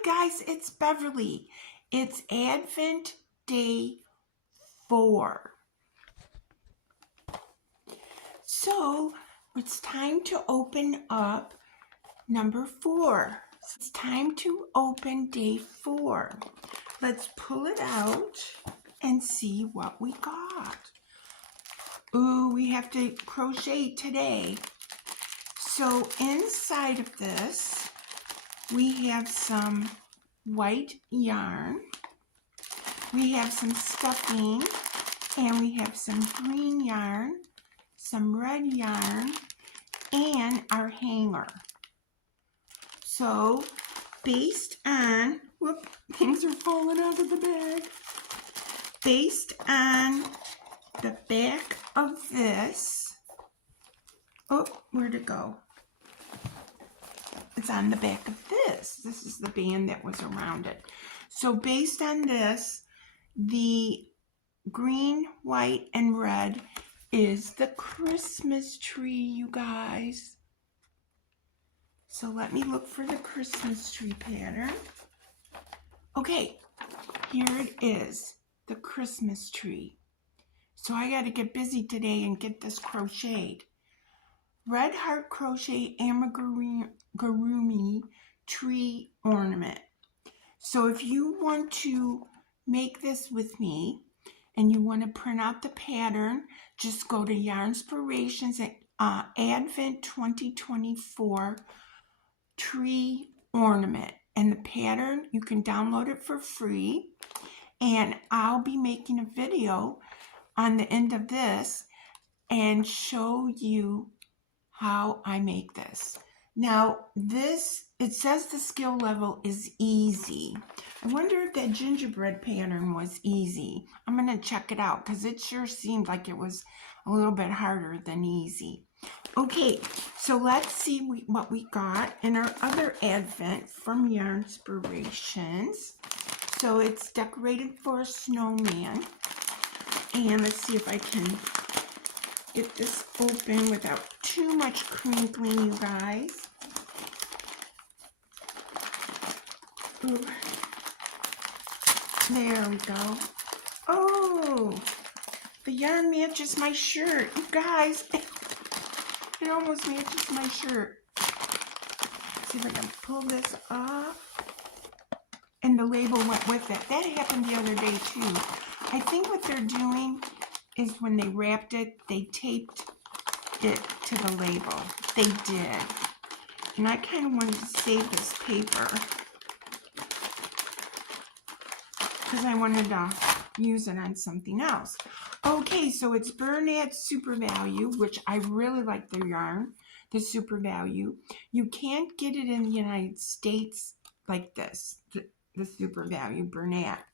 Hi guys, it's Beverly. It's Advent Day 4. So it's time to open up number 4. It's time to open day 4. Let's pull it out and see what we got. Ooh, we have to crochet today. So inside of this, we have some white yarn, we have some stuffing, and we have some green yarn, some red yarn, and our hanger. So based on, whoop, things are falling out of the bag. Based on the back of this, oh, where'd it go? It's on the back of this. This is the band that was around it. So based on this, the green, white, and red is the Christmas tree, you guys. So let me look for the Christmas tree pattern. Okay, here it is, the Christmas tree. So I got to get busy today and get this crocheted. Red Heart Crochet Amigurumi Tree Ornament. So if you want to make this with me and you want to print out the pattern, just go to Yarnspirations at Advent 2024 Tree Ornament. And the pattern, you can download it for free. And I'll be making a video on the end of this and show you how I make this. Now this, it says the skill level is easy. I wonder if that gingerbread pattern was easy. I'm gonna check it out because it sure seemed like it was a little bit harder than easy. Okay, so let's see what we got in our other Advent from Yarnspirations. So it's decorated for a snowman. And let's see if I can get this open without too much crinkling, you guys. Ooh. There we go. Oh, the yarn matches my shirt. You guys, it almost matches my shirt. Let's see if I can pull this off. And the label went with it. That happened the other day too. I think what they're doing is when they wrapped it, they taped it to the label. They did. And I kind of wanted to save this paper because I wanted to use it on something else. Okay, so it's Bernat Super Value, which I really like the yarn, the Super Value. You can't get it in the United States like this, the Super Value Bernat.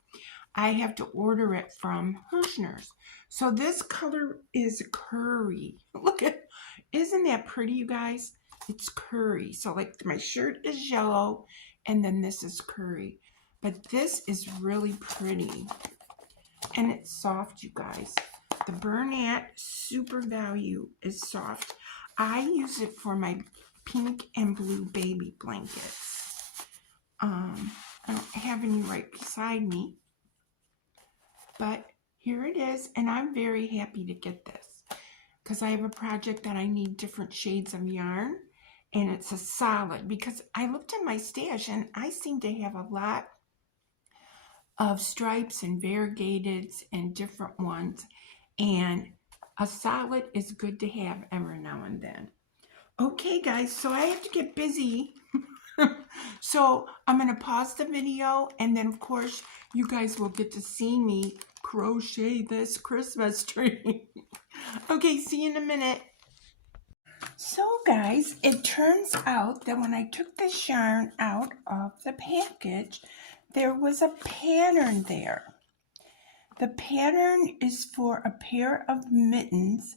I have to order it from Hirschner's. So this color is curry. Look at, isn't that pretty, you guys? It's curry. So like my shirt is yellow and then this is curry. But this is really pretty. And it's soft, you guys. The Bernat Super Value is soft. I use it for my pink and blue baby blankets. I don't have any right beside me. But here it is, and I'm very happy to get this because I have a project that I need different shades of yarn, and it's a solid because I looked in my stash and I seem to have a lot of stripes and variegateds and different ones, and a solid is good to have every now and then. Okay guys, so I have to get busy. So I'm going to pause the video, and then of course you guys will get to see me crochet this Christmas tree. Okay, see you in a minute. So guys, it turns out that when I took this yarn out of the package, there was a pattern there. The pattern is for a pair of mittens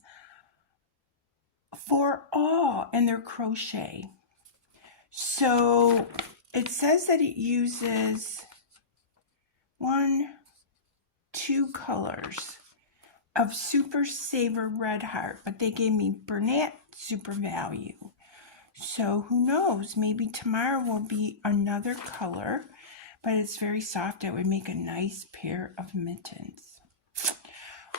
for all, and they're crochet. So it says that it uses 2 colors of Super Saver Red Heart, but they gave me Bernat Super Value. So who knows, maybe tomorrow will be another color, but it's very soft. It would make a nice pair of mittens.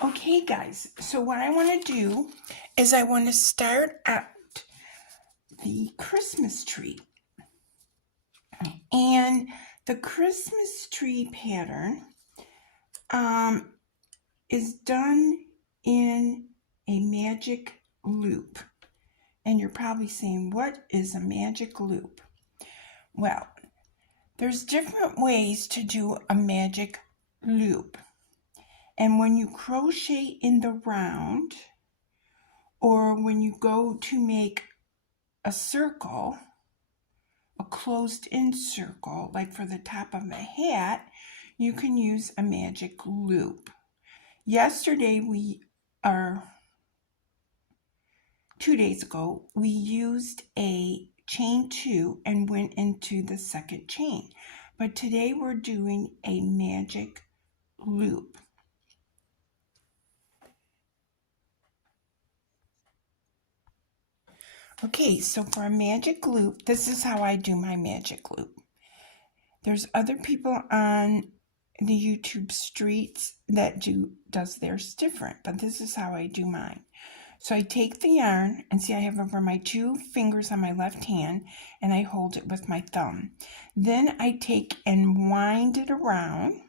Okay guys, so what I want to do is I want to start out the Christmas tree. And the Christmas tree pattern is done in a magic loop. And you're probably saying, what is a magic loop? Well, there's different ways to do a magic loop. And when you crochet in the round, or when you go to make a circle, a closed-in circle, like for the top of a hat, you can use a magic loop. Yesterday, 2 days ago, we used a chain 2 and went into the second chain. But today we're doing a magic loop. Okay, so for a magic loop, this is how I do my magic loop. There's other people on the YouTube streets that does theirs different, but this is how I do mine. So I take the yarn, and see I have over my 2 fingers on my left hand, and I hold it with my thumb. Then I take and wind it around,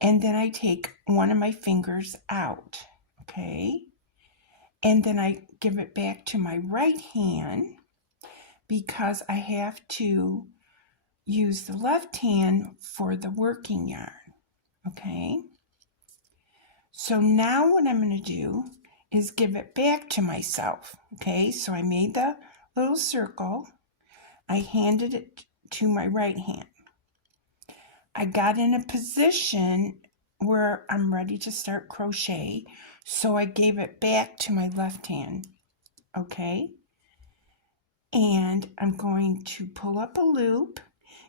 and then I take one of my fingers out, okay? And then I give it back to my right hand because I have to use the left hand for the working yarn, okay? So now what I'm going to do is give it back to myself, okay? So I made the little circle. I handed it to my right hand. I got in a position where I'm ready to start crochet, so I gave it back to my left hand, okay? And I'm going to pull up a loop,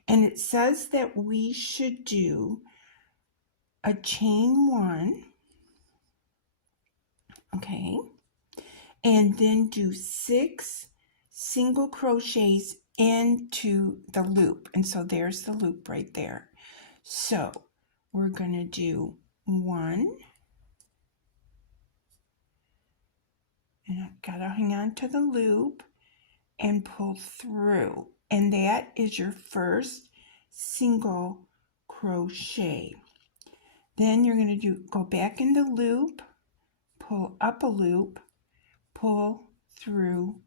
and it says that we should do a chain 1, okay, and then do 6 single crochets into the loop. And so there's the loop right there. So we're going to do 1, and I've got to hang on to the loop and pull through, and that is your first single crochet. Then you're going to go back in the loop, pull up a loop, pull through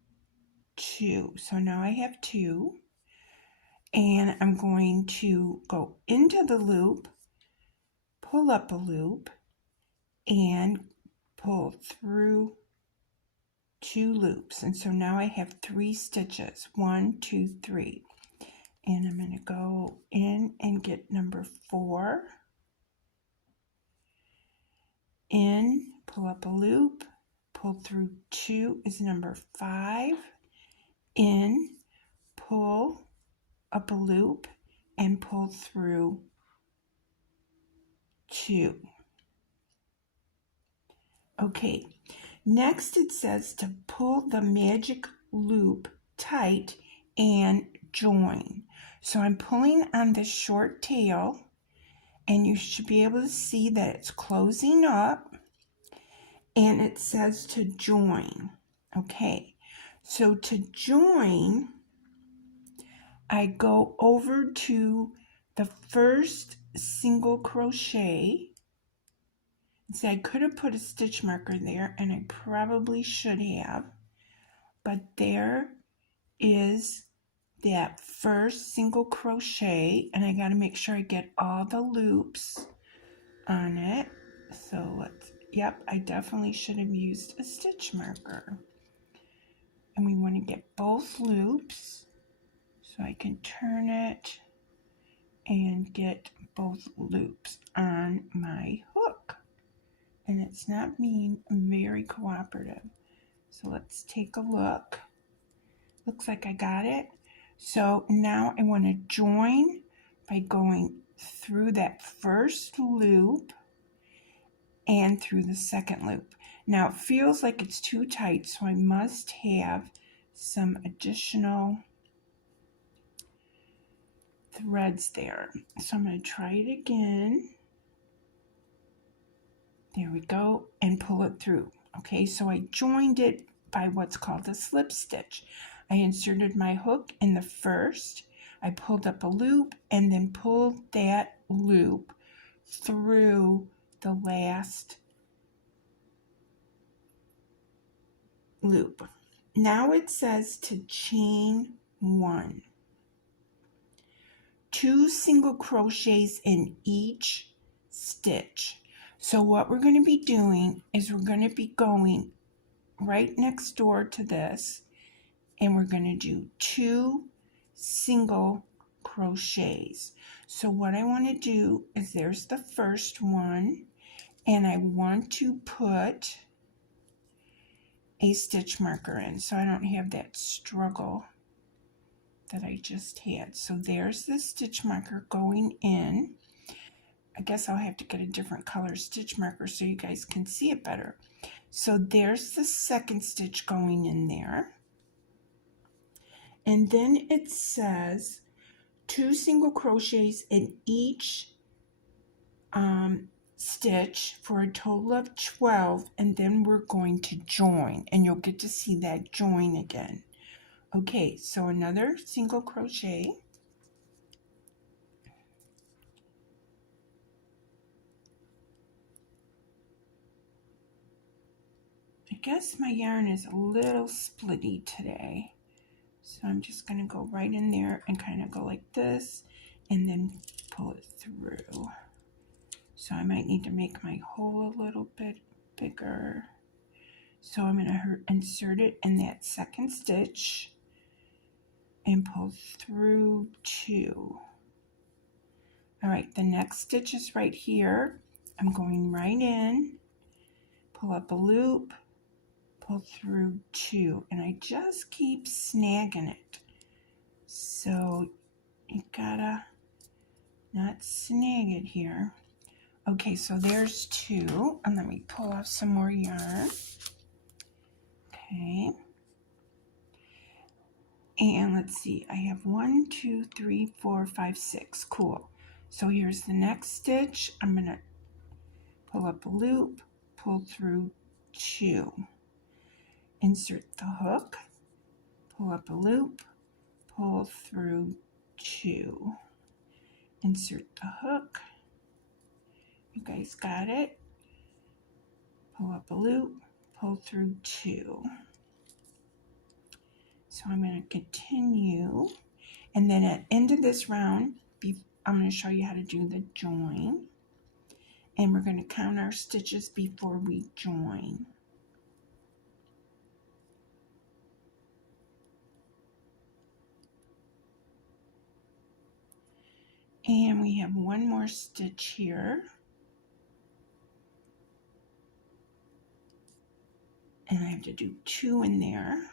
2. So now I have 2, and I'm going to go into the loop, pull up a loop, and pull through 2 loops. And so now I have 3 stitches, 1, 2, 3. And I'm going to go in and get number 4, in, pull up a loop, pull through 2 is number 5, in, pull up a loop, and pull through 2. Okay, next it says to pull the magic loop tight and join. So I'm pulling on the short tail, and you should be able to see that it's closing up, and it says to join. Okay, so to join, I go over to the first single crochet. See, I could have put a stitch marker there, and I probably should have, but there is that first single crochet, and I got to make sure I get all the loops on it. So yep, I definitely should have used a stitch marker. And we want to get both loops, so I can turn it and get both loops on my hook. And it's not being very cooperative. So let's take a look. Looks like I got it. So now I want to join by going through that first loop and through the second loop. Now it feels like it's too tight, so I must have some additional threads there. So I'm going to try it again. There we go, and pull it through. Okay, so I joined it by what's called a slip stitch. I inserted my hook in the first, I pulled up a loop, and then pulled that loop through the last loop. Now it says to chain 1. 2 single crochets in each stitch. So what we're going to be doing is we're going to be going right next door to this, and we're going to do 2 single crochets. So what I want to do is, there's the first one, and I want to put a stitch marker in so I don't have that struggle that I just had. So there's the stitch marker going in. I guess I'll have to get a different color stitch marker so you guys can see it better. So there's the second stitch going in there. And then it says 2 single crochets in each stitch for a total of 12, and then we're going to join, and you'll get to see that join again. Okay, so another single crochet. I guess my yarn is a little splitty today, so I'm just going to go right in there and kind of go like this and then pull it through. So I might need to make my hole a little bit bigger. So I'm going to insert it in that second stitch and pull through 2. All right, the next stitch is right here. I'm going right in, pull up a loop, pull through 2, and I just keep snagging it. So you gotta not snag it here. Okay, so there's 2, and let me pull off some more yarn. Okay. And let's see, I have 1, 2, 3, 4, 5, 6. Cool. So here's the next stitch. I'm going to pull up a loop, pull through 2. Insert the hook, pull up a loop, pull through 2. Insert the hook. You guys got it? Pull up a loop, pull through 2. So I'm going to continue, and then at the end of this round, I'm going to show you how to do the join, and we're going to count our stitches before we join. And we have one more stitch here, and I have to do 2 in there.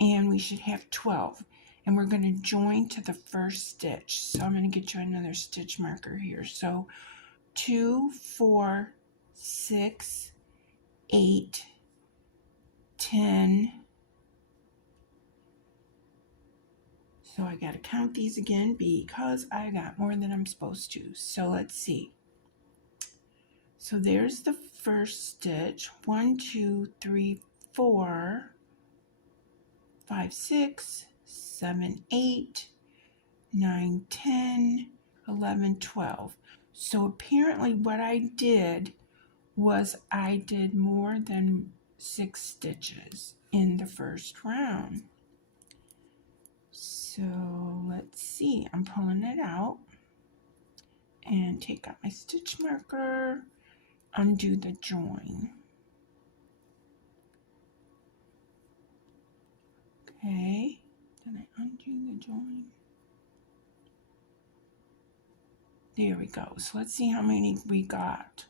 And we should have 12, and we're going to join to the first stitch. So I'm going to get you another stitch marker here. So 2, 4, 6, 8, 10. So I got to count these again because I got more than I'm supposed to. So let's see. So there's the first stitch. 1, 2, 3, 4, 5, 6, 7, 8, 9, 10, 11, 12. So apparently what I did was I did more than 6 stitches in the first round. So let's see, I'm pulling it out and take out my stitch marker, undo the join. Okay, then I undo the join. There we go. So let's see how many we got.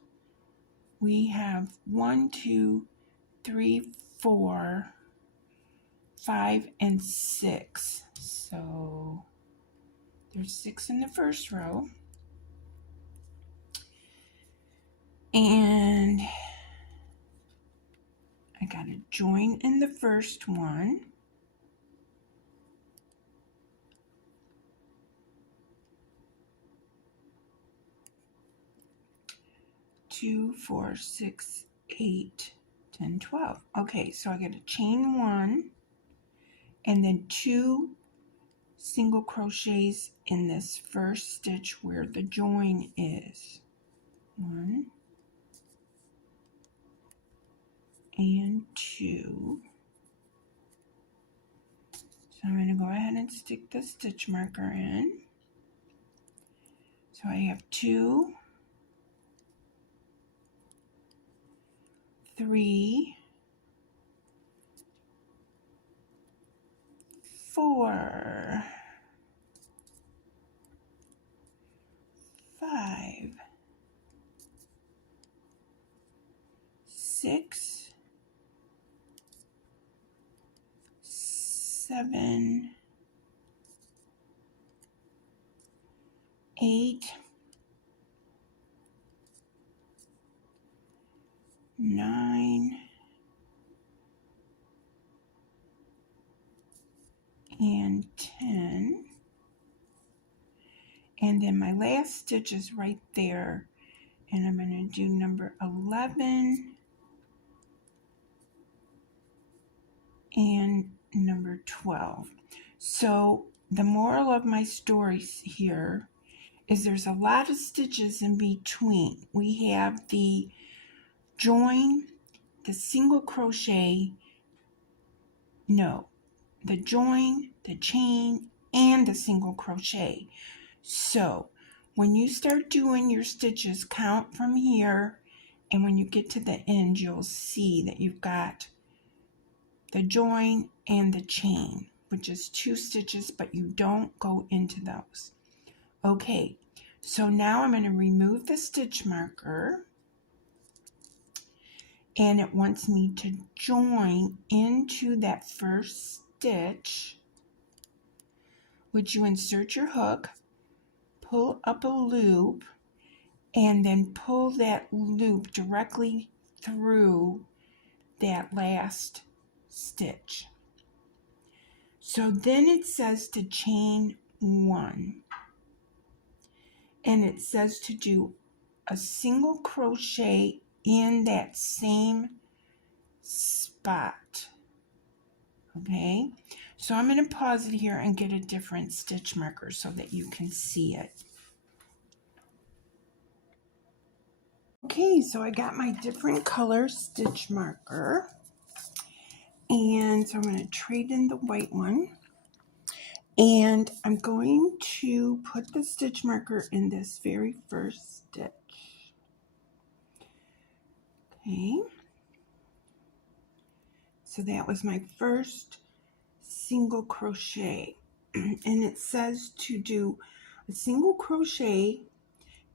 We have 1, 2, 3, 4, 5, and 6. So there's 6 in the first row. And got to join in the first one. Two, 4, 6, 8, 10, 12. Okay, so I got to chain 1 and then 2 single crochets in this first stitch where the join is. 1 and 2. So I'm going to go ahead and stick the stitch marker in. So I have 2, 3, 4, 5, 6, 7, 8, 9, and 10. And then my last stitch is right there. And I'm going to do number 11 and number 12. So the moral of my story here is there's a lot of stitches in between. We have the join, the single crochet, the join, the chain, and the single crochet. So when you start doing your stitches, count from here, and when you get to the end, you'll see that you've got the join and the chain, which is 2 stitches, but you don't go into those. Okay, so now I'm going to remove the stitch marker, and it wants me to join into that first stitch, which you insert your hook, pull up a loop, and then pull that loop directly through that last stitch. So then it says to chain 1, and it says to do a single crochet in that same spot. Okay, so I'm going to pause it here and get a different stitch marker so that you can see it. Okay, so I got my different color stitch marker, and so I'm going to trade in the white one, and I'm going to put the stitch marker in this very first stitch. Okay, so that was my first single crochet, and it says to do a single crochet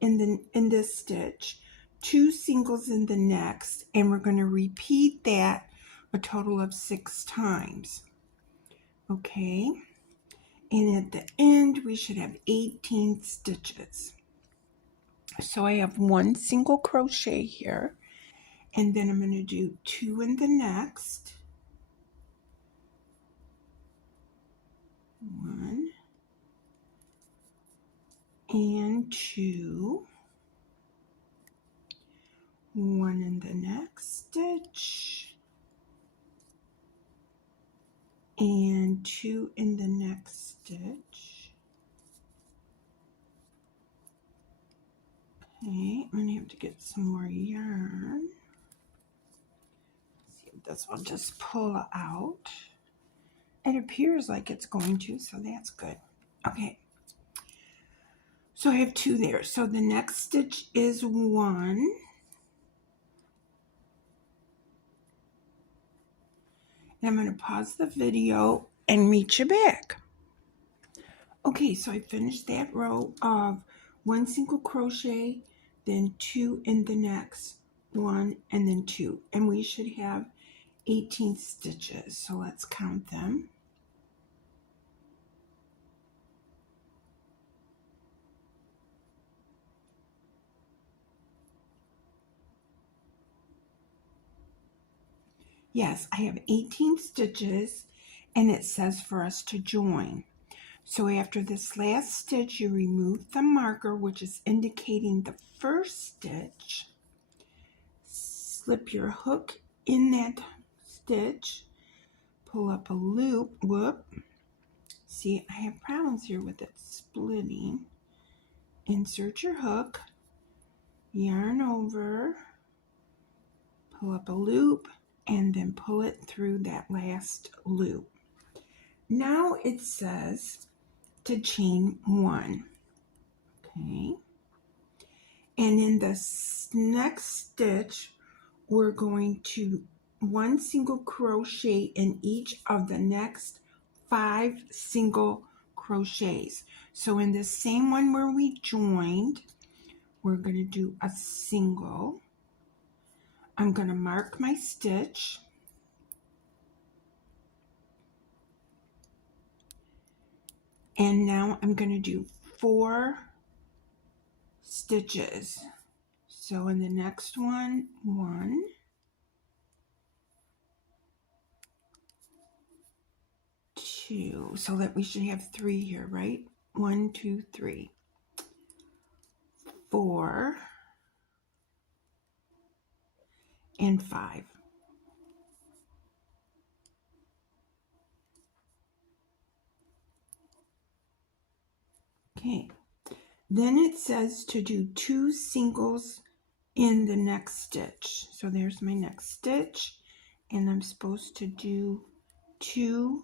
in this stitch, 2 singles in the next, and we're going to repeat that a total of 6 times. Okay, and at the end we should have 18 stitches. So I have 1 single crochet here, and then I'm going to do 2 in the next, 1 and 2, 1 in the next stitch, and 2 in the next stitch. Okay, I'm going to have to get some more yarn. Let's see if this will just pull out. It appears like it's going to, so that's good. Okay, so I have 2 there. So the next stitch is 1. And I'm going to pause the video and meet you back. Okay, so I finished that row of 1 single crochet, then 2 in the next, 1 and then 2. And we should have 18 stitches. So let's count them. Yes, I have 18 stitches, and it says for us to join. So after this last stitch, you remove the marker, which is indicating the first stitch. Slip your hook in that stitch, pull up a loop, whoop. See, I have problems here with it splitting. Insert your hook, yarn over, pull up a loop, and then pull it through that last loop. Now it says to chain 1. Okay. And in the next stitch, we're going to 1 single crochet in each of the next 5 single crochets. So in the same one where we joined, we're going to do a single. I'm going to mark my stitch. And now I'm going to do 4 stitches. So in the next one, 1, 2, so that we should have 3 here, right? 1, 2, 3, 4, and 5. Okay, then it says to do 2 singles in the next stitch. So there's my next stitch, and I'm supposed to do 2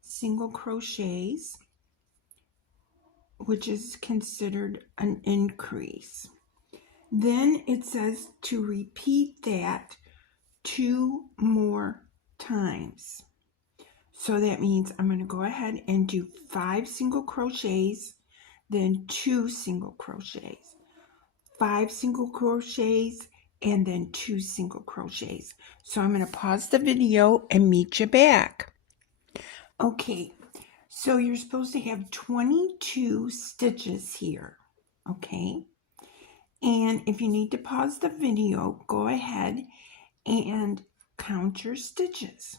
single crochets, which is considered an increase. Then it says to repeat that 2 more times. So that means I'm going to go ahead and do 5 single crochets, then 2 single crochets, 5 single crochets, and then 2 single crochets. So I'm going to pause the video and meet you back. Okay, so you're supposed to have 22 stitches here, okay? And if you need to pause the video, go ahead and count your stitches.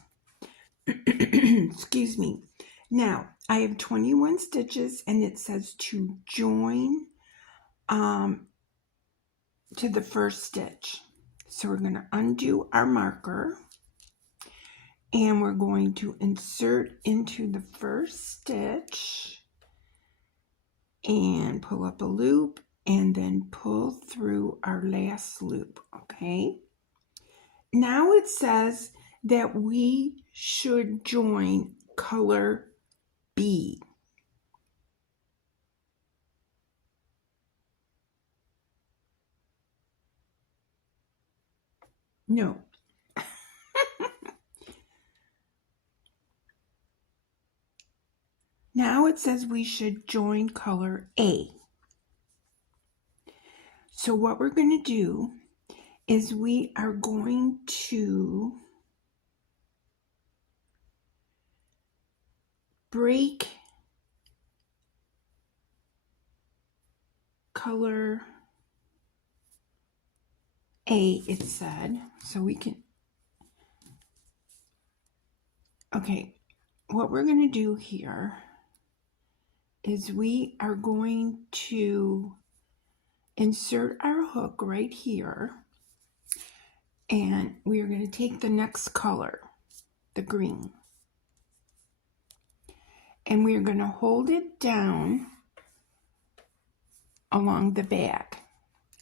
Excuse me. Now, I have 21 stitches, and it says to join to the first stitch. So we're going to undo our marker, and we're going to insert into the first stitch and pull up a loop, and then pull through our last loop, okay? Now it says that we should join color B. No. Now it says we should join color A. So what we're going to do is we are going to break color A, it said, so we can, okay, what we're going to do here is we are going to insert our hook right here, and we are going to take the next color, the green, and we are going to hold it down along the back.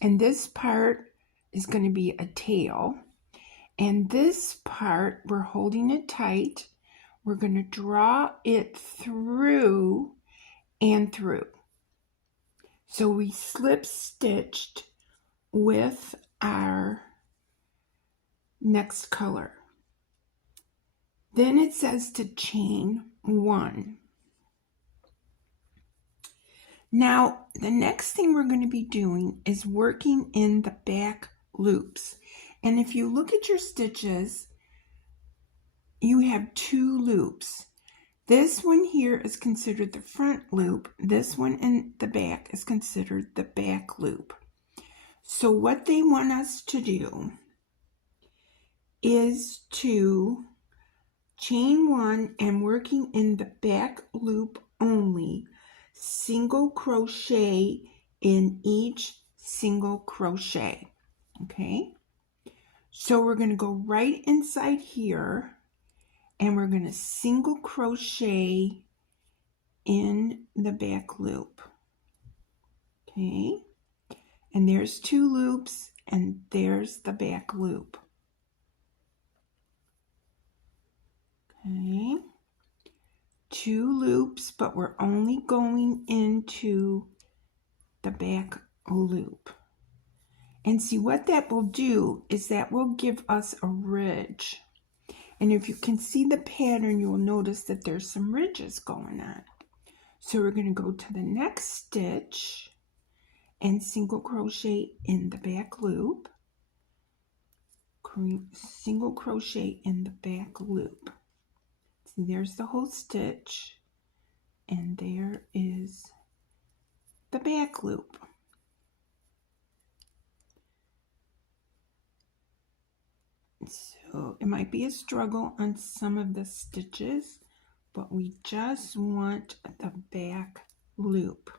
And this part is going to be a tail, and this part, we're holding it tight. We're going to draw it through and through. So we slip stitched with our next color. Then it says to chain 1. Now, the next thing we're going to be doing is working in the back loops. And if you look at your stitches, you have 2 loops. This one here is considered the front loop. This one in the back is considered the back loop. So what they want us to do is to chain 1 and working in the back loop only, single crochet in each single crochet. Okay, so we're going to go right inside here and we're going to single crochet in the back loop. Okay, and there's 2 loops and there's the back loop. Okay, 2 loops, but we're only going into the back loop. And see, what that will do is that will give us a ridge. And if you can see the pattern, you will notice that there's some ridges going on. So we're going to go to the next stitch and single crochet in the back loop, single crochet in the back loop. See, there's the whole stitch, and there is the back loop. So it might be a struggle on some of the stitches, but we just want the back loop.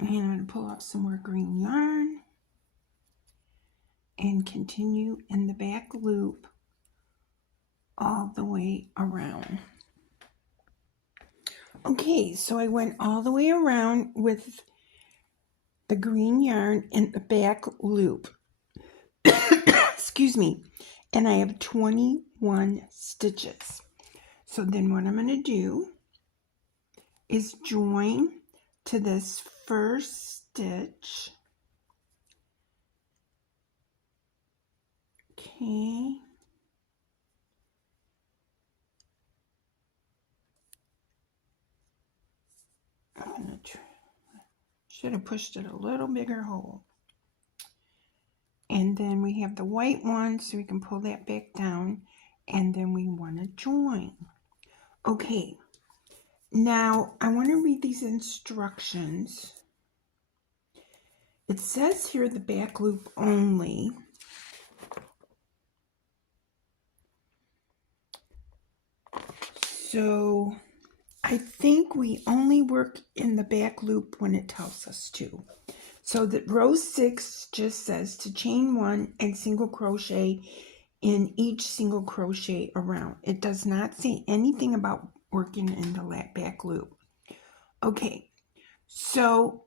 And I'm going to pull up some more green yarn and continue in the back loop all the way around. Okay, so I went all the way around with the green yarn in the back loop. Excuse me. And I have 21 stitches. So then what I'm going to do is join to this first stitch. Okay. Should have pushed it a little bigger hole. And then we have the white one, so we can pull that back down, and then we want to join. Okay, now I want to read these instructions. It says here the back loop only. So I think we only work in the back loop when it tells us to. So that row 6 just says to chain 1 and single crochet in each single crochet around. It does not say anything about working in the back loop. Okay, so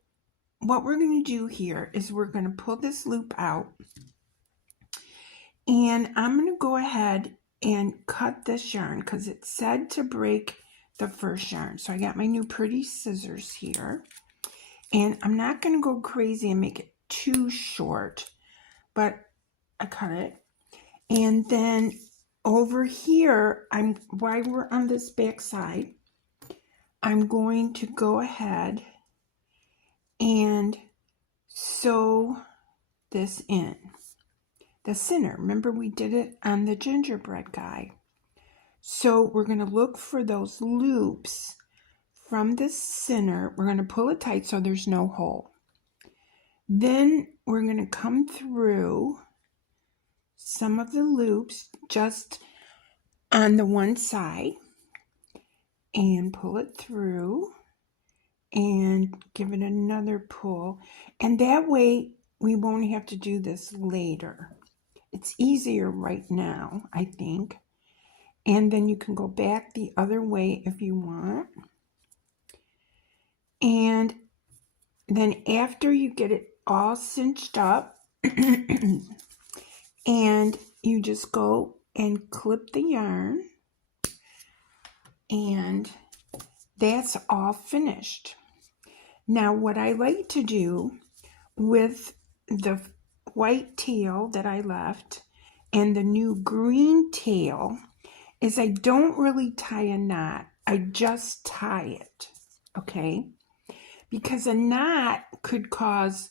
what we're going to do here is we're going to pull this loop out, and I'm going to go ahead and cut this yarn because it said to break the first yarn. So I got my new pretty scissors here, and I'm not going to go crazy and make it too short, but I cut it. And then over here, while we're on this back side, I'm going to go ahead and sew this in the center. Remember, we did it on the gingerbread guy. So we're going to look for those loops from the center. We're going to pull it tight so there's no hole. Then we're going to come through some of the loops just on the one side and pull it through and give it another pull. And that way we won't have to do this later. It's easier right now, I think. And then you can go back the other way if you want. And then after you get it all cinched up, and you just go and clip the yarn, and that's all finished. Now, what I like to do with the white tail that I left and the new green tail is I don't really tie a knot. I just tie it, okay? Because a knot could cause,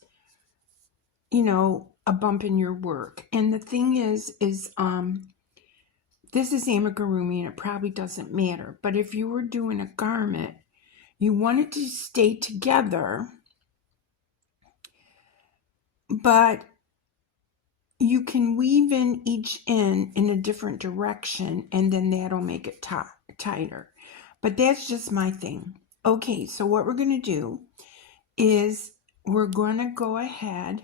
a bump in your work. And the thing is this is amigurumi and it probably doesn't matter. But if you were doing a garment, you want it to stay together, but you can weave in each end in a different direction, and then that'll make it tighter. But that's just my thing. Okay, so what we're going to do is we're going to go ahead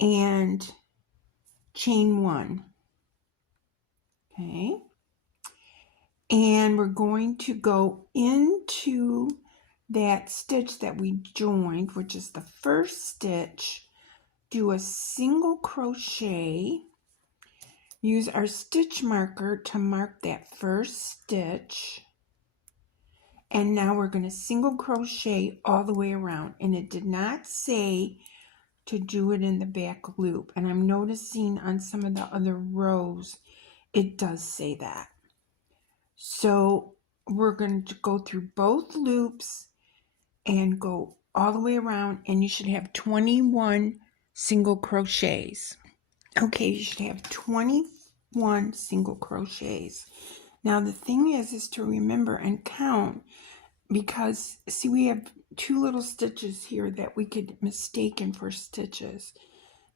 and chain 1. Okay. And we're going to go into that stitch that we joined, which is the first stitch, do a single crochet, use our stitch marker to mark that first stitch, and now we're going to single crochet all the way around. And it did not say to do it in the back loop, and I'm noticing on some of the other rows it does say that. So we're going to go through both loops and go all the way around, and you should have 21 single crochets. Okay, you should have 21 single crochets. Now the thing is to remember and count, because see, we have 2 little stitches here that we could mistaken for stitches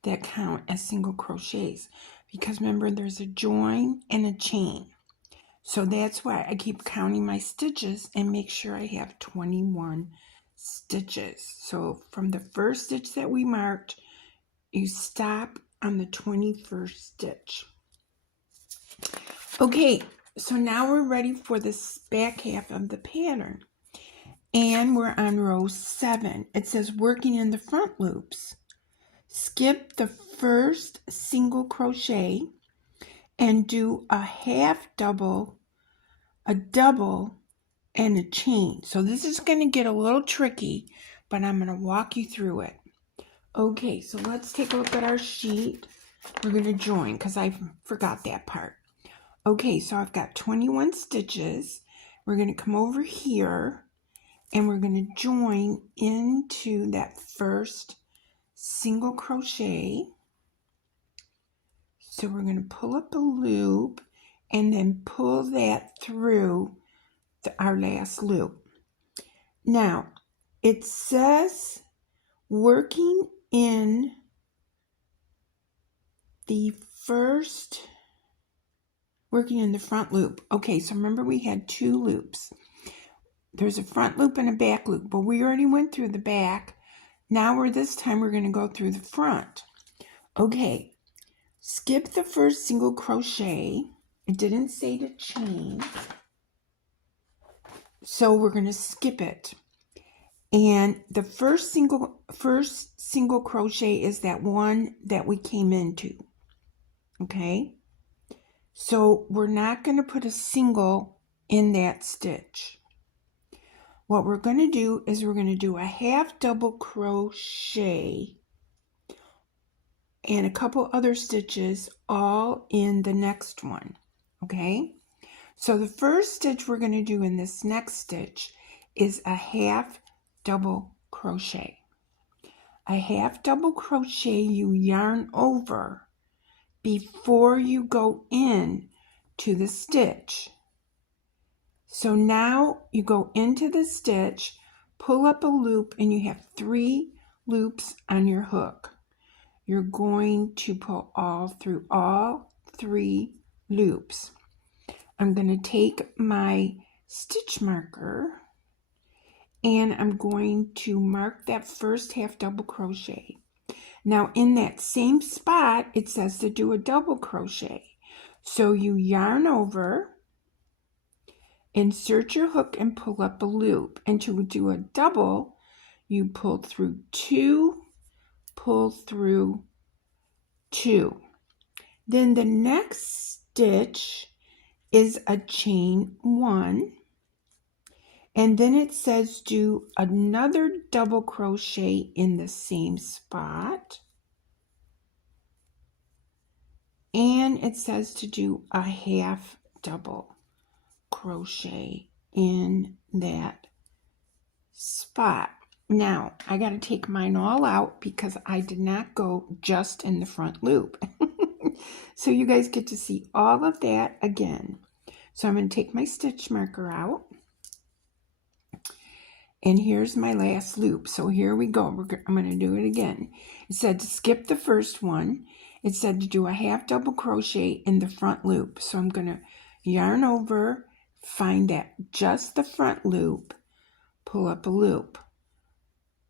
that count as single crochets, because remember there's a join and a chain. So that's why I keep counting my stitches and make sure I have 21 stitches. So from the first stitch that we marked, you stop on the 21st stitch. Okay, so now we're ready for this back half of the pattern. And we're on row 7. It says working in the front loops. Skip the first single crochet and do a half double, a double, and a chain. So this is going to get a little tricky, but I'm going to walk you through it. Okay, so let's take a look at our sheet. We're going to join because I forgot that part. Okay, so I've got 21 stitches. We're going to come over here and we're going to join into that first single crochet. So we're going to pull up a loop and then pull that through our last loop. Now, it says working in the front loop. Okay, so remember we had 2 loops. There's a front loop and a back loop, but we already went through the back. Now this time we're going to go through the front. Okay, skip the first single crochet. It didn't say to chain, so we're going to skip it. And the first single crochet is that one that we came into. Okay, so we're not going to put a single in that stitch. What we're going to do is we're going to do a half double crochet and a couple other stitches all in the next one. Okay, so the first stitch we're going to do in this next stitch is a half double crochet. A half double crochet you yarn over before you go in to the stitch. So now you go into the stitch, pull up a loop, and you have 3 loops on your hook. You're going to pull all through all 3 loops. I'm going to take my stitch marker and I'm going to mark that first half double crochet. Now in that same spot, it says to do a double crochet. So you yarn over, insert your hook and pull up a loop. And to do a double, you pull through 2, pull through 2. Then the next stitch is a chain 1. And then it says do another double crochet in the same spot. And it says to do a half double crochet in that spot. Now, I got to take mine all out because I did not go just in the front loop. So you guys get to see all of that again. So I'm going to take my stitch marker out. And here's my last loop. So here we go. I'm going to do it again. It said to skip the first one. It said to do a half double crochet in the front loop. So I'm going to yarn over, find that just the front loop, pull up a loop,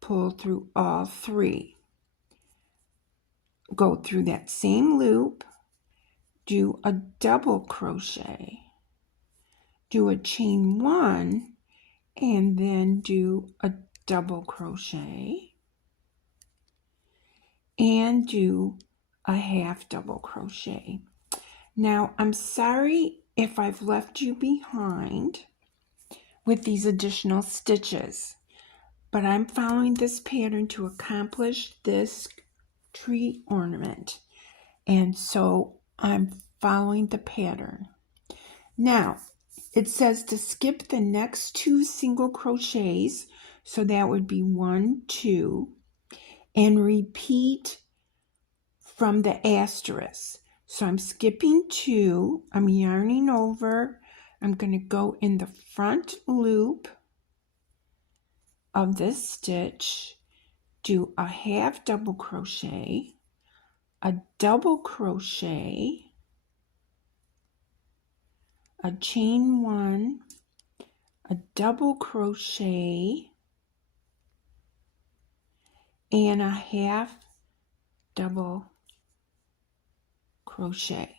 pull through all three, go through that same loop, do a double crochet, do a chain one, and then do a double crochet and do a half double crochet. Now, I'm sorry if I've left you behind with these additional stitches, but I'm following this pattern to accomplish this tree ornament, and so I'm following the pattern. Now, it says to skip the next 2 single crochets, so that would be 1, 2, and repeat from the asterisk. So I'm skipping 2, I'm yarning over, I'm going to go in the front loop of this stitch, do a half double crochet, a double crochet, a chain 1, a double crochet, and a half double crochet.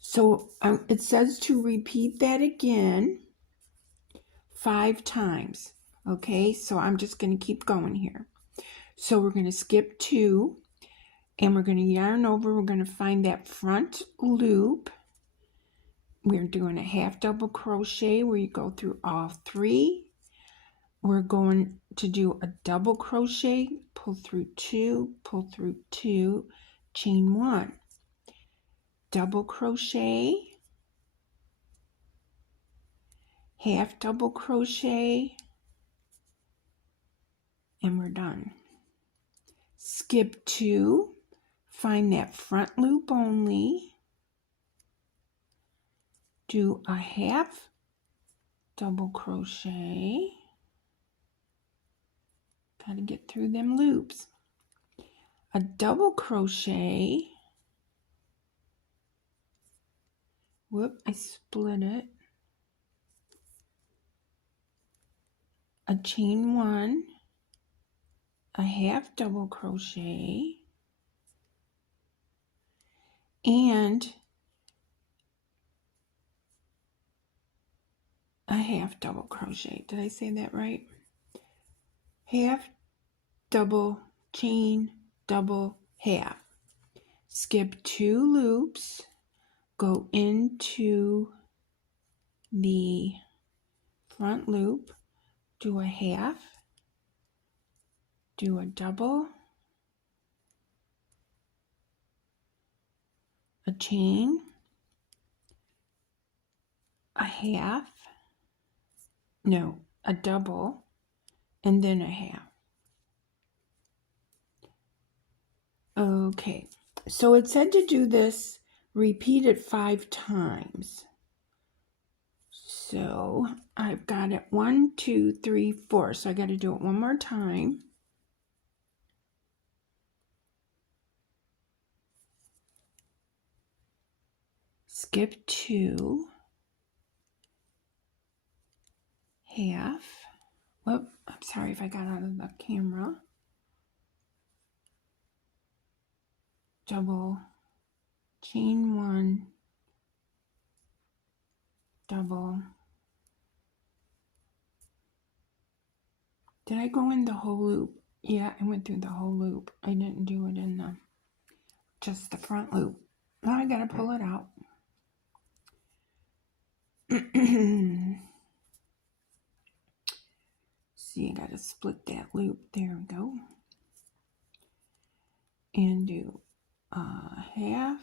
So it says to repeat that again 5 times. Okay, so I'm just going to keep going here. So we're going to skip 2 and we're going to yarn over. We're going to find that front loop. We're doing a half double crochet where you go through all 3. We're going to do a double crochet, pull through 2, chain 1, double crochet, half double crochet, and we're done. Skip 2, find that front loop only, do a half double crochet, gotta get through them loops, a double crochet, whoop, I split it, a chain 1, a half double crochet, and a half double crochet. Did I say that right? Half double chain double half. Skip 2 loops, go into the front loop, do a half, do a double, a chain, a half, no, a double, and then a half. Okay, so it said to do this, repeat it 5 times. So I've got it 1, 2, 3, 4. So I got to do it one more time. Skip 2, half. Whoop, I'm sorry if I got out of the camera. Double, chain 1, double. Did I go in the whole loop? Yeah, I went through the whole loop. I didn't do it in just the front loop. Now I gotta pull it out. See, I gotta split that loop. There we go. And do a half,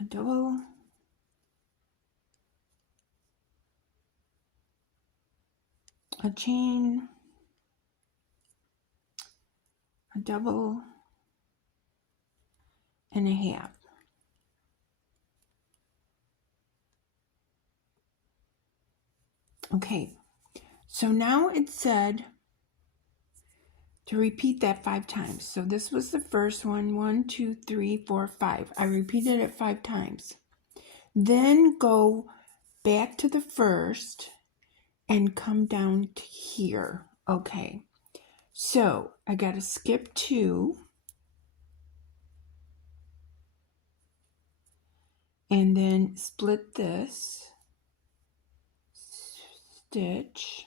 a double, a chain, a double, and a half. Okay, so now it said to repeat that 5 times. So this was the first one, 1, 2, 3, 4, 5. I repeated it 5 times. Then go back to the first and come down to here. Okay, so I got to skip 2 and then split this stitch,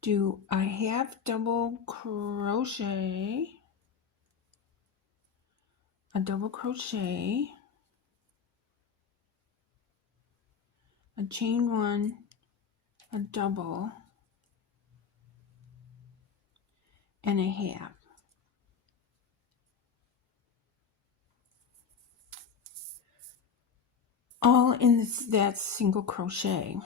do a half double crochet, a double crochet, a chain 1, a double, and a half. All in that single crochet.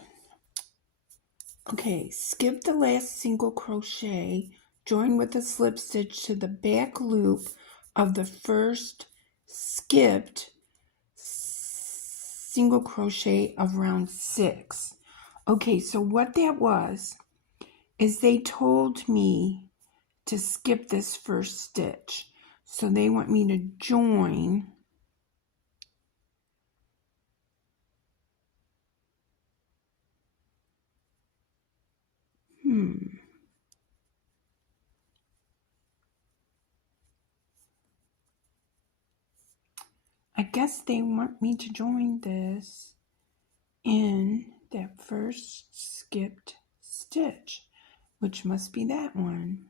Okay, skip the last single crochet, join with a slip stitch to the back loop of the first skipped single crochet of round 6. Okay, so what that was is they told me to skip this first stitch. So they want me to join I guess they want me to join this in that first skipped stitch, which must be that one.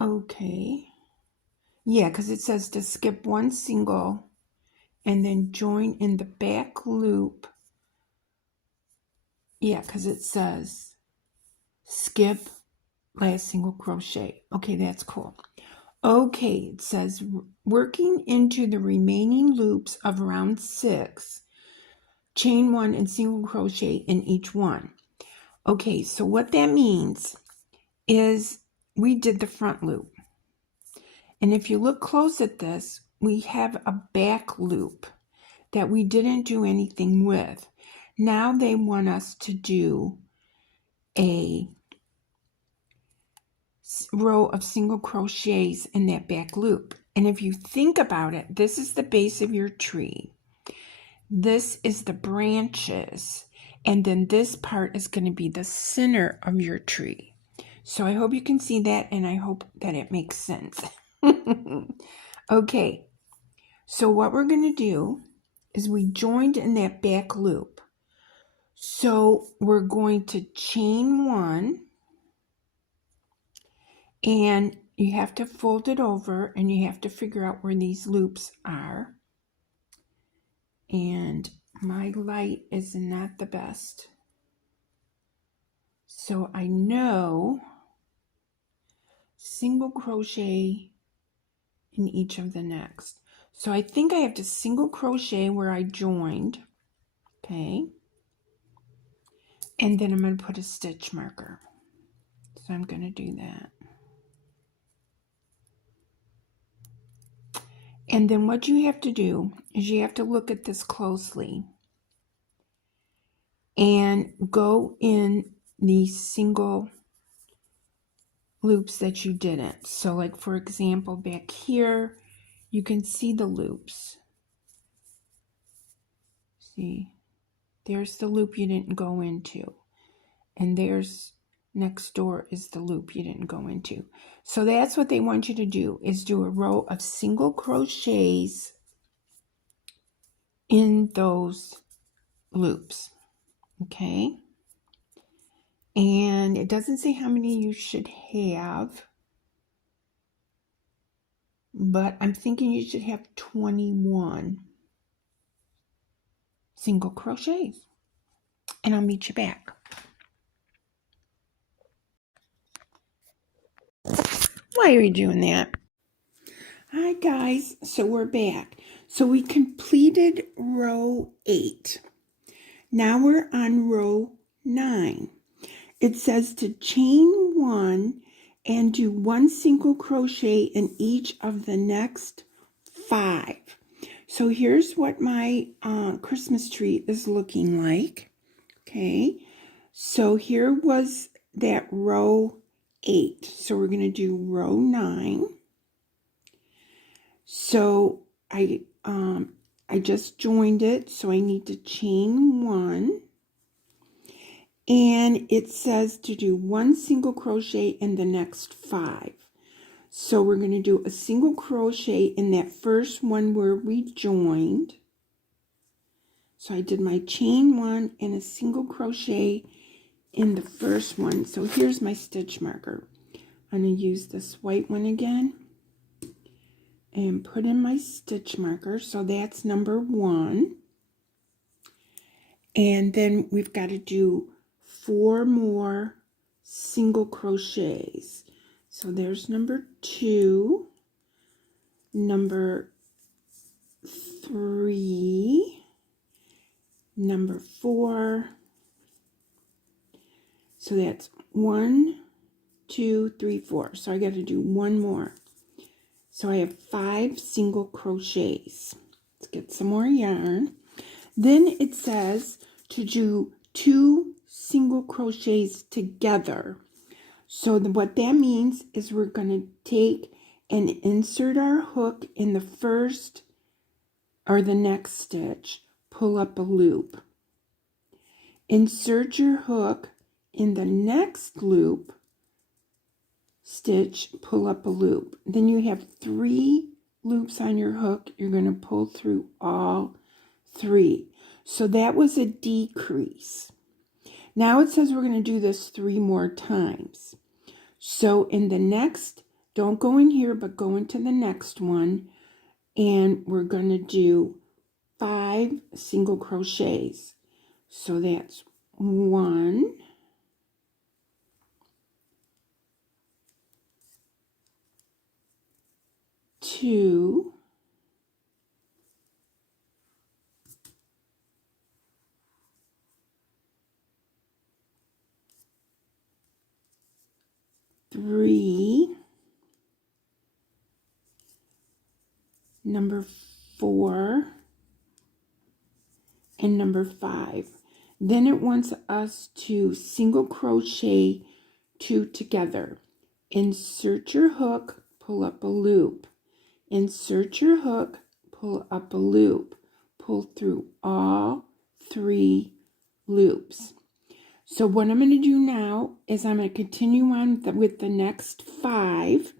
Okay. Yeah, because it says to skip 1 single and then join in the back loop. Yeah, because it says skip last single crochet. Okay, that's cool. Okay, it says working into the remaining loops of round 6, chain 1 and single crochet in each one. Okay, so what that means is we did the front loop. And if you look close at this, we have a back loop that we didn't do anything with. Now they want us to do a row of single crochets in that back loop. And if you think about it, this is the base of your tree. This is the branches. And then this part is going to be the center of your tree. So I hope you can see that, and I hope that it makes sense. Okay, so what we're going to do is we joined in that back loop. So we're going to chain 1, and you have to fold it over, and you have to figure out where these loops are. And my light is not the best. So I know single crochet in each of the next. So I think I have to single crochet where I joined. Okay. And then I'm going to put a stitch marker. So I'm going to do that. And then what you have to do is you have to look at this closely and go in the single loops that you didn't. So like for example, back here, you can see the loops. See, there's the loop you didn't go into. And there's next door is the loop you didn't go into. So that's what they want you to do, is do a row of single crochets in those loops. Okay. And it doesn't say how many you should have, but I'm thinking you should have 21 single crochets. And I'll meet you back. Why are you doing that? Hi guys, so we're back. So we completed row 8. Now we're on row 9. It says to chain 1 and do 1 single crochet in each of the next 5. So here's what my Christmas tree is looking like. Okay, so here was that row 8. So we're going to do row 9. So I just joined it, so I need to chain 1. And it says to do 1 single crochet in the next 5. So we're going to do a single crochet in that first one where we joined. So I did my chain 1 and a single crochet in the first one. So here's my stitch marker. I'm going to use this white one again and put in my stitch marker. So that's number 1. And then we've got to do 4 more single crochets. So there's number 2, number 3, number 4. So that's 1, 2, 3, 4. So I got to do 1 more. So I have 5 single crochets. Let's get some more yarn. Then it says to do 2 single crochets together. So what that means is we're going to take and insert our hook in the first or the next stitch, pull up a loop. Insert your hook in the next loop, stitch, pull up a loop. Then you have 3 loops on your hook. You're going to pull through all 3. So that was a decrease. Now it says we're going to do this 3 more times. So in the next, don't go in here, but go into the next one, and we're going to do 5 single crochets. So that's 1, 2, 3, number 4, and number 5. Then it wants us to single crochet 2 together. Insert your hook, pull up a loop. Insert your hook, pull up a loop. Pull through all 3 loops. So what I'm going to do now is I'm going to continue on with the next 5,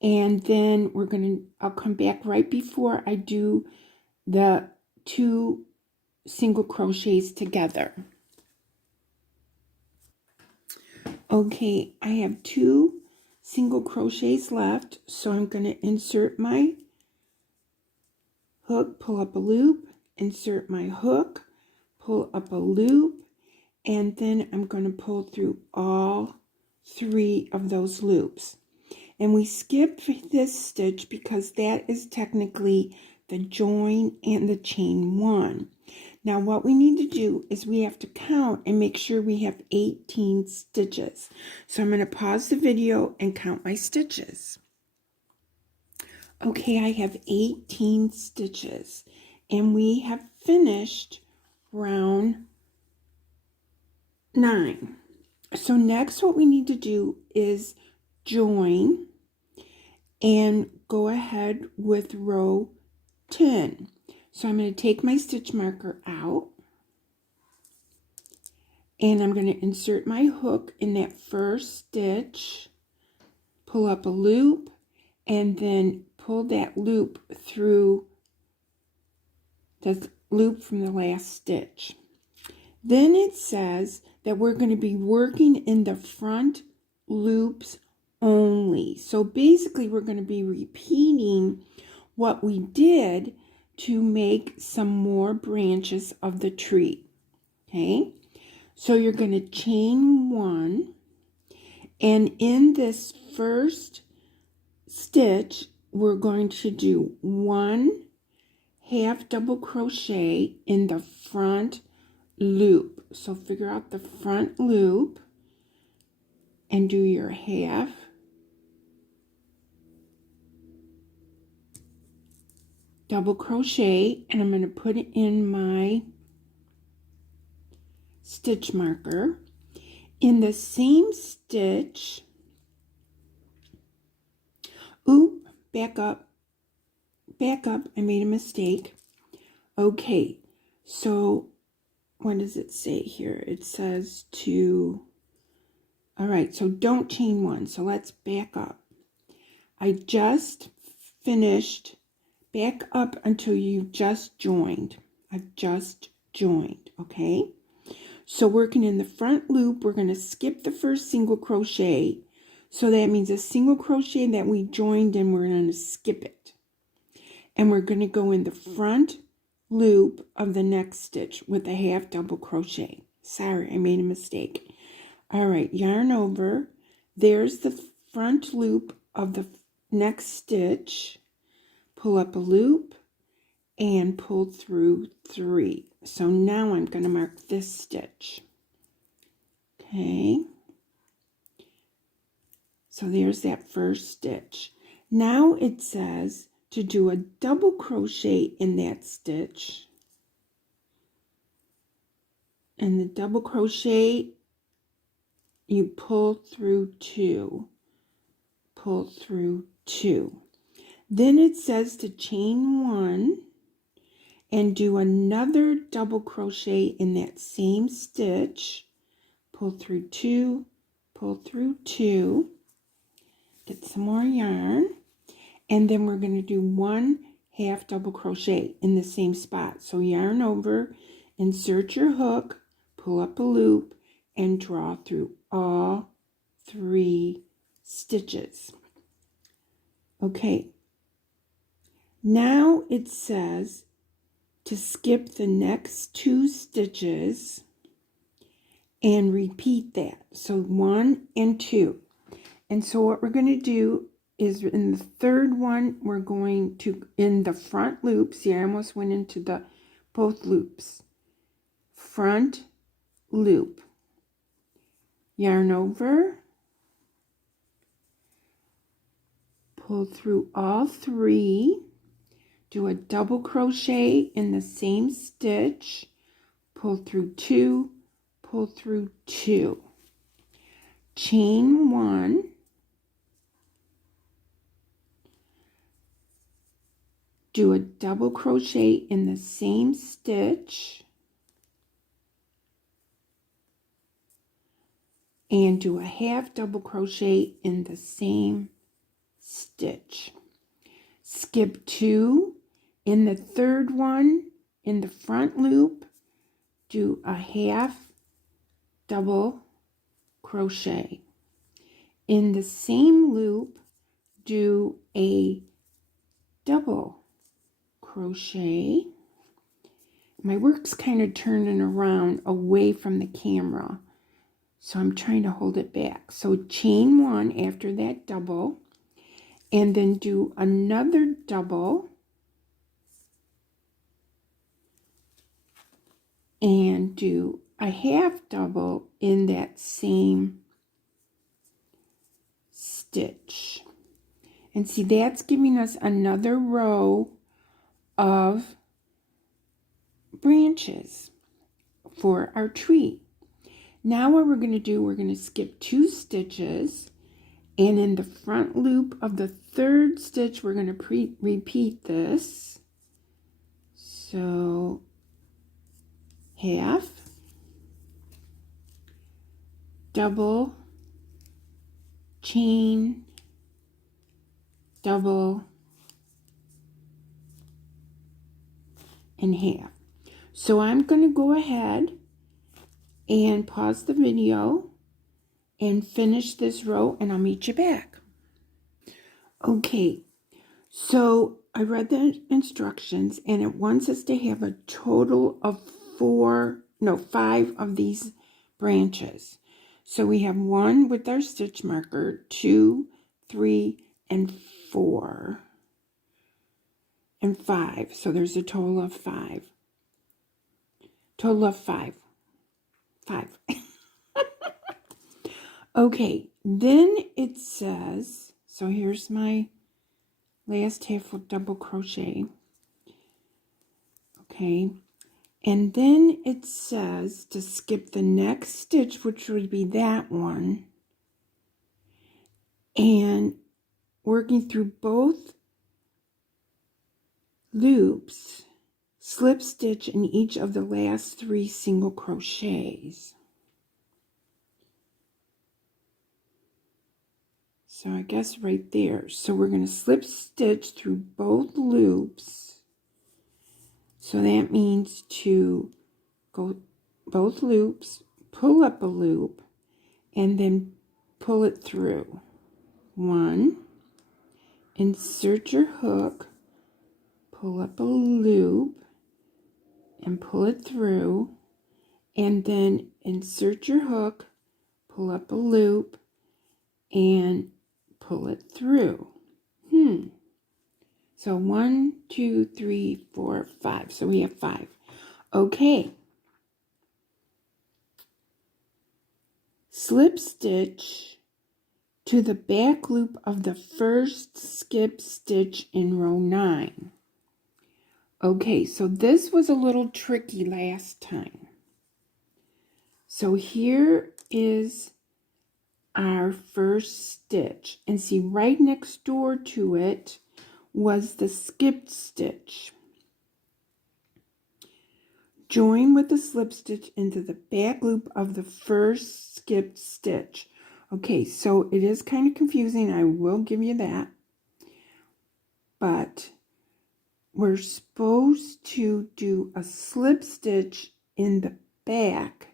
and then I'll come back right before I do the 2 single crochets together. Okay, I have 2 single crochets left, so I'm going to insert my hook, pull up a loop, insert my hook, pull up a loop, and then I'm going to pull through all 3 of those loops. And we skip this stitch because that is technically the join and the chain 1. Now what we need to do is we have to count and make sure we have 18 stitches. So I'm going to pause the video and count my stitches. Okay, I have 18 stitches, and we have finished round 9. So next what we need to do is join and go ahead with row 10. So I'm going to take my stitch marker out, and I'm going to insert my hook in that first stitch, pull up a loop, and then pull that loop through the loop from the last stitch. Then it says that we're going to be working in the front loops only. So basically we're going to be repeating what we did to make some more branches of the tree. Okay, so you're going to chain 1, and in this first stitch we're going to do 1 half double crochet in the front loop. So figure out the front loop and do your half double crochet, and I'm going to put it in my stitch marker. In the same stitch, back up, I made a mistake. Okay, so what does it say here? It says to, all right, so don't chain one. So let's back up. I just finished, back up until you just joined. I've just joined, okay? So working in the front loop, we're going to skip the first single crochet. So that means a single crochet that we joined and we're going to skip it. And we're going to go in the front loop of the next stitch with a half double crochet. Sorry, I made a mistake. All right, yarn over. There's the front loop of the next stitch. Pull up a loop and pull through 3. So now I'm going to mark this stitch. Okay. So there's that first stitch. Now it says to do a double crochet in that stitch. And the double crochet, you pull through 2. Pull through 2. Then it says to chain 1 and do another double crochet in that same stitch. Pull through 2, pull through 2. Get some more yarn. And then we're going to do 1 half double crochet in the same spot. So yarn over, insert your hook, pull up a loop, and draw through all 3 stitches. Okay. Now it says to skip the next 2 stitches and repeat that. So 1 and 2. And so what we're going to do is in the third one, we're going to, in the front loop, see, I almost went into the both loops. Front loop. Yarn over. Pull through all 3. Do a double crochet in the same stitch. Pull through 2. Pull through 2. Chain 1. Do a double crochet in the same stitch and do a half double crochet in the same stitch. Skip 2 in the third one in the front loop, do a half double crochet. In the same loop, do a double crochet. My work's kind of turning around away from the camera, so I'm trying to hold it back. So chain 1 after that double, and then do another double, and do a half double in that same stitch. And see, that's giving us another row of branches for our tree. Now what we're going to do, we're going to skip 2 stitches, and in the front loop of the third stitch, we're going to repeat this. So half, double, chain, double, and half. So I'm going to go ahead and pause the video and finish this row, and I'll meet you back. Okay, so I read the instructions, and it wants us to have a total of 5 of these branches. So we have 1 with our stitch marker, 2, 3, and 4, and 5. So there's a total of 5. Total of 5. 5. Okay, then it says, so here's my last half of double crochet. Okay, and then it says to skip the next stitch, which would be that one, and working through both loops, slip stitch in each of the last 3 single crochets. So I guess right there. So we're going to slip stitch through both loops. So that means to go both loops, pull up a loop, and then pull it through. 1, insert your hook, pull up a loop, and pull it through, and then insert your hook, pull up a loop, and pull it through. So 1, 2, 3, 4, 5. So we have 5. Okay. Slip stitch to the back loop of the first skip stitch in row 9. Okay, so this was a little tricky last time. So here is our first stitch, and see right next door to it was the skipped stitch. Join with the slip stitch into the back loop of the first skipped stitch. Okay, so it is kind of confusing, I will give you that, but we're supposed to do a slip stitch in the back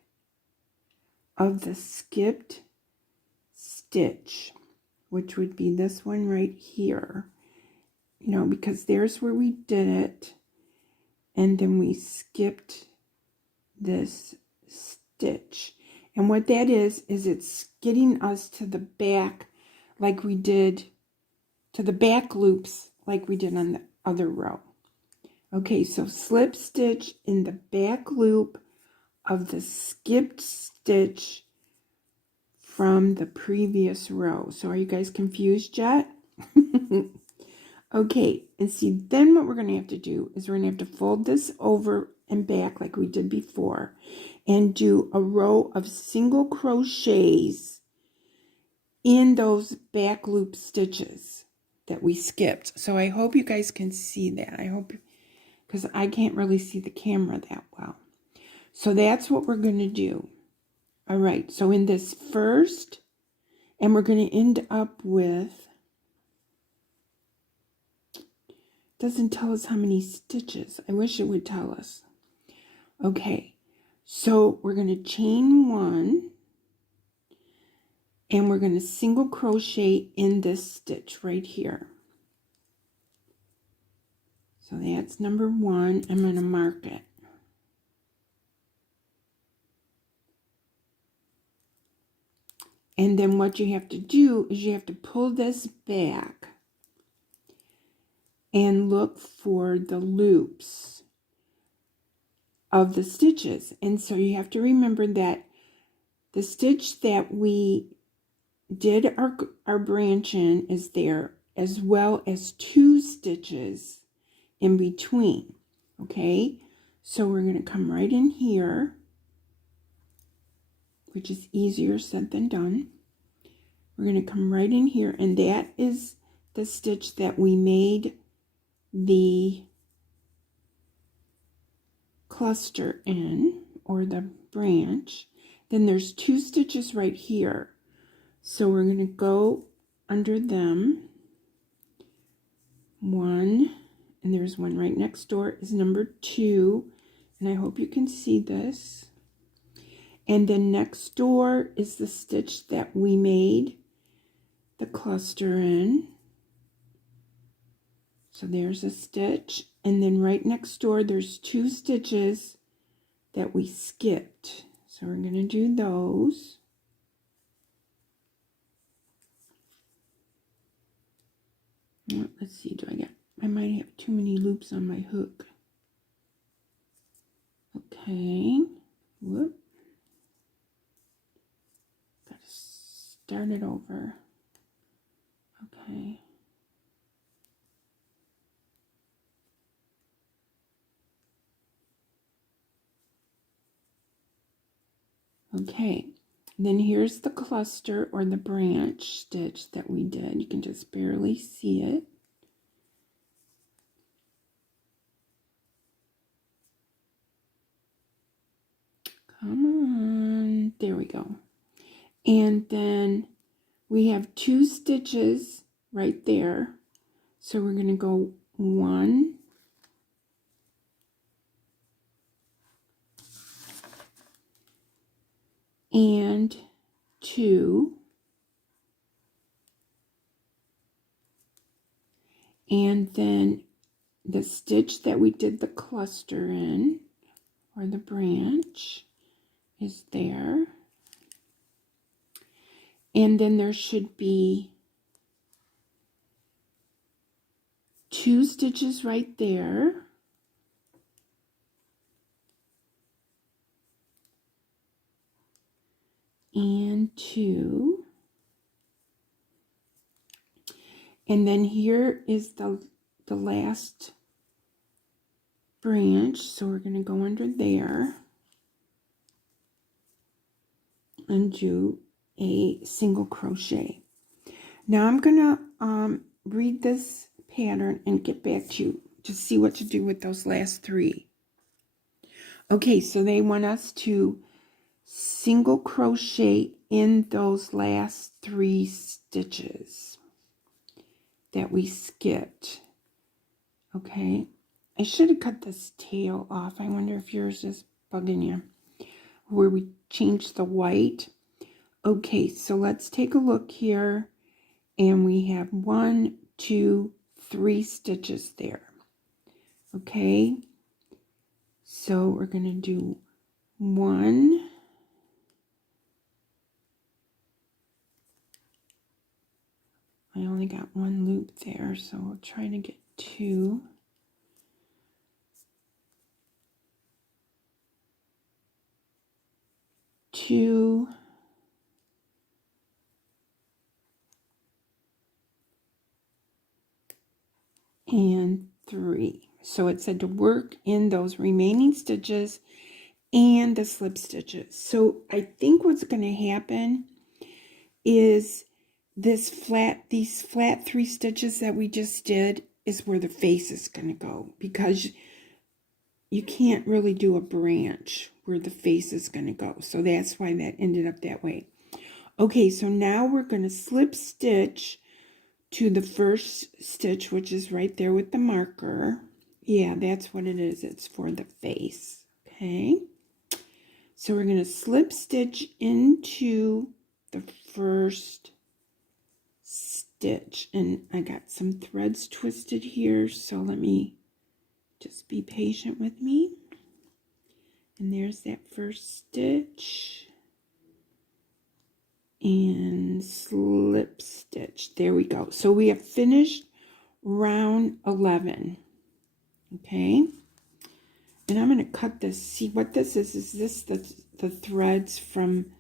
of the skipped stitch, which would be this one right here, you know, because there's where we did it, and then we skipped this stitch. And what that is it's getting us to the back like we did, to the back loops like we did on the other row. Okay, so slip stitch in the back loop of the skipped stitch from the previous row. So are you guys confused yet? Okay, and see, then what we're going to have to do is we're going to have to fold this over and back like we did before and do a row of single crochets in those back loop stitches that we skipped. So I hope you guys can see that. I hope, because I can't really see the camera that well. So that's what we're going to do. All right, so in this first, and we're going to end up with, doesn't tell us how many stitches. I wish it would tell us. Okay, so we're going to chain 1, and we're going to single crochet in this stitch right here. So that's number 1. I'm going to mark it. And then what you have to do is you have to pull this back and look for the loops of the stitches. And so you have to remember that the stitch that we did our branch in is there, as well as 2 stitches in between. Okay, so we're going to come right in here, which is easier said than done. We're going to come right in here, and that is the stitch that we made the cluster in, or the branch. Then there's 2 stitches right here, so we're going to go under them. 1, and there's one right next door is number 2, and I hope you can see this. And then next door is the stitch that we made the cluster in. So there's a stitch, and then right next door there's 2 stitches that we skipped. So we're going to do those. Let's see, I might have too many loops on my hook. Okay, whoop. start it over. Okay. Okay, then here's the cluster or the branch stitch that we did. You can just barely see it. Come on, there we go. And then we have 2 stitches right there. So we're going to go 1, and 2, and then the stitch that we did the cluster in, or the branch, is there. And then there should be 2 stitches right there. And 2. And then here is the last branch. So we're going to go under there and do a single crochet. Now I'm going to read this pattern and get back to you to see what to do with those last 3. Okay, so they want us to single crochet in those last 3 stitches that we skipped. Okay, I should have cut this tail off. I wonder if yours is bugging you, where we changed the white. Okay, so let's take a look here, and we have 1, 2, 3 stitches there. Okay, so we're going to do 1, I only got 1 loop there, so I'll try to get 2. And 3. So it said to work in those remaining stitches and the slip stitches. So I think what's going to happen is these flat 3 stitches that we just did is where the face is going to go, because you can't really do a branch where the face is going to go. So that's why that ended up that way. Okay, so now we're going to slip stitch to the first stitch, which is right there with the marker. Yeah, that's what it is. It's for the face. Okay, so we're going to slip stitch into the first stitch, and I got some threads twisted here, so let me just be patient with me. And there's that first stitch, and slip stitch. There we go. So we have finished round 11. Okay, and I'm going to cut this. See what this is this the threads from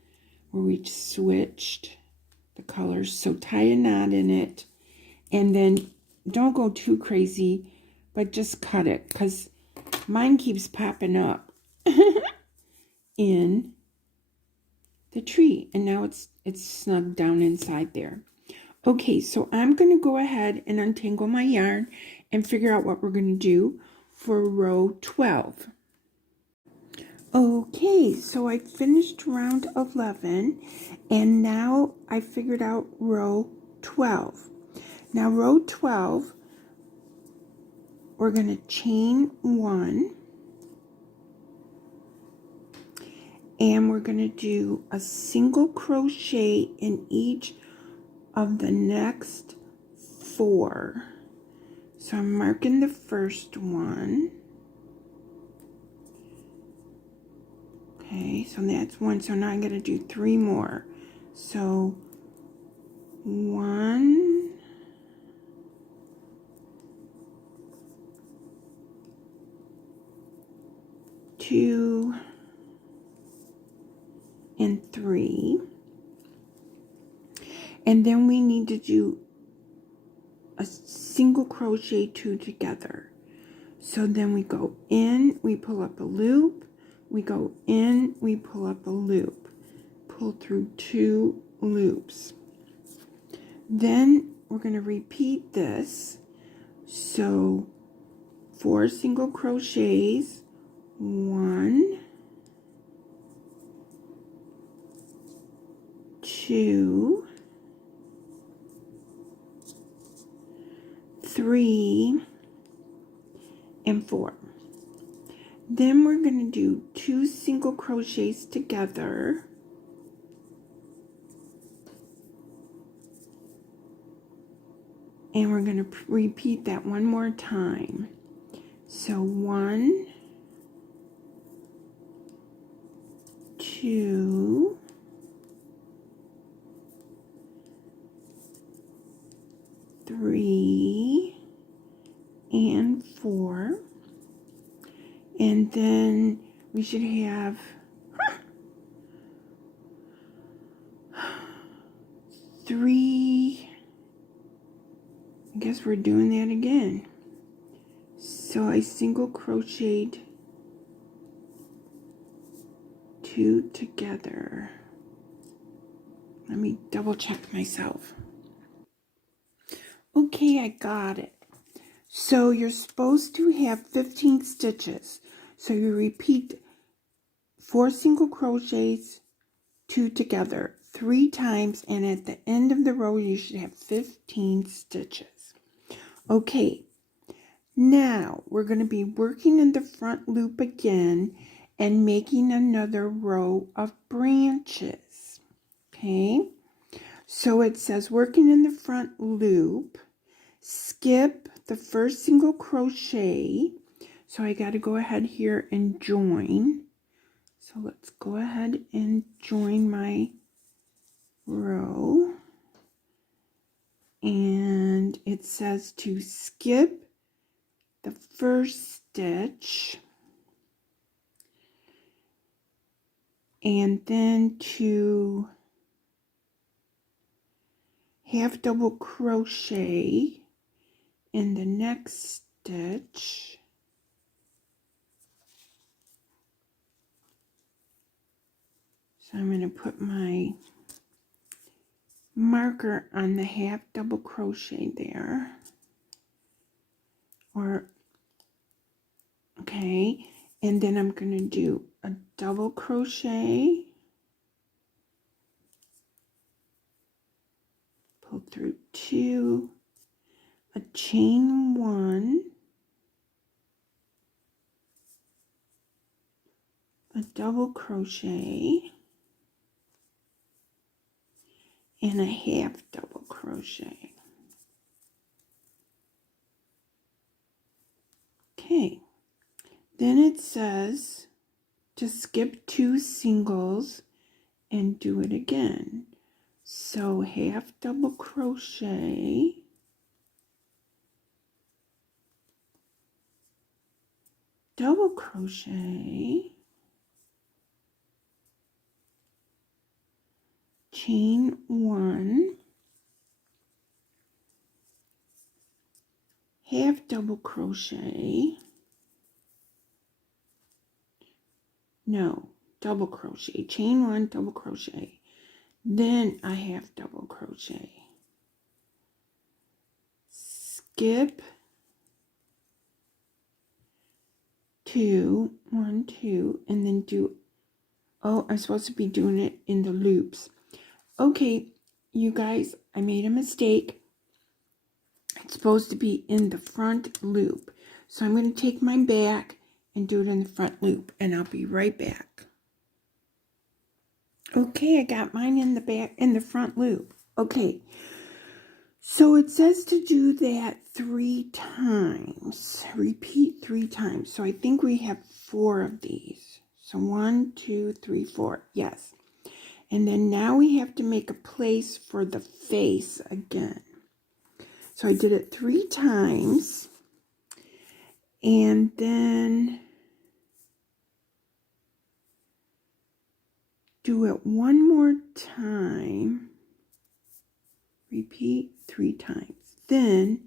where we switched the colors? So tie a knot in it, and then don't go too crazy, but just cut it, because mine keeps popping up in the tree, and now it's snug down inside there. Okay, so I'm going to go ahead and untangle my yarn and figure out what we're going to do for row 12. Okay, so I finished round 11, and now I figured out row 12. Now row 12, we're going to chain 1, and we're going to do a single crochet in each of the next 4. So I'm marking the first one. Okay, so that's 1. So now I'm going to do 3 more. So 1, 2, and 3. And then we need to do a single crochet 2 together. So then we go in, we pull up a loop, we go in, we pull up a loop, pull through 2 loops. Then we're going to repeat this. So 4 single crochets, 1, 2, 3, and 4. Then we're going to do 2 single crochets together, and we're going to repeat that one more time. So 1, 2, 3, and 4. And then we should have 3. I guess we're doing that again. So I single crocheted 2 together. Let me double check myself. Okay, I got it. So you're supposed to have 15 stitches. So you repeat 4 single crochets, 2 together 3 times, and at the end of the row you should have 15 stitches. Okay, now we're going to be working in the front loop again and making another row of branches. Okay, so it says working in the front loop, skip the first single crochet. So I got to go ahead here and join. So let's go ahead and join my row. And it says to skip the first stitch and then to half double crochet in the next stitch. So I'm going to put my marker on the half double crochet there. Okay, and then I'm going to do a double crochet, pull through 2, a chain 1, a double crochet, and a half double crochet. Okay, then it says to skip 2 singles and do it again. So half double crochet, double crochet, chain 1, half double crochet, no, double crochet, chain 1, double crochet, then a half double crochet, skip 2, 1, 2, and then do, oh, I'm supposed to be doing it in the loops. Okay, you guys, I made a mistake. It's supposed to be in the front loop. So I'm going to take mine back and do it in the front loop, and I'll be right back. Okay, I got mine in the back, in the front loop. Okay, so it says to do that 3 times. Repeat 3 times. So I think we have 4 of these. So 1, 2, 3, 4. Yes. And then now we have to make a place for the face again. So I did it 3 times. And then do it one more time. repeat 3 times. Then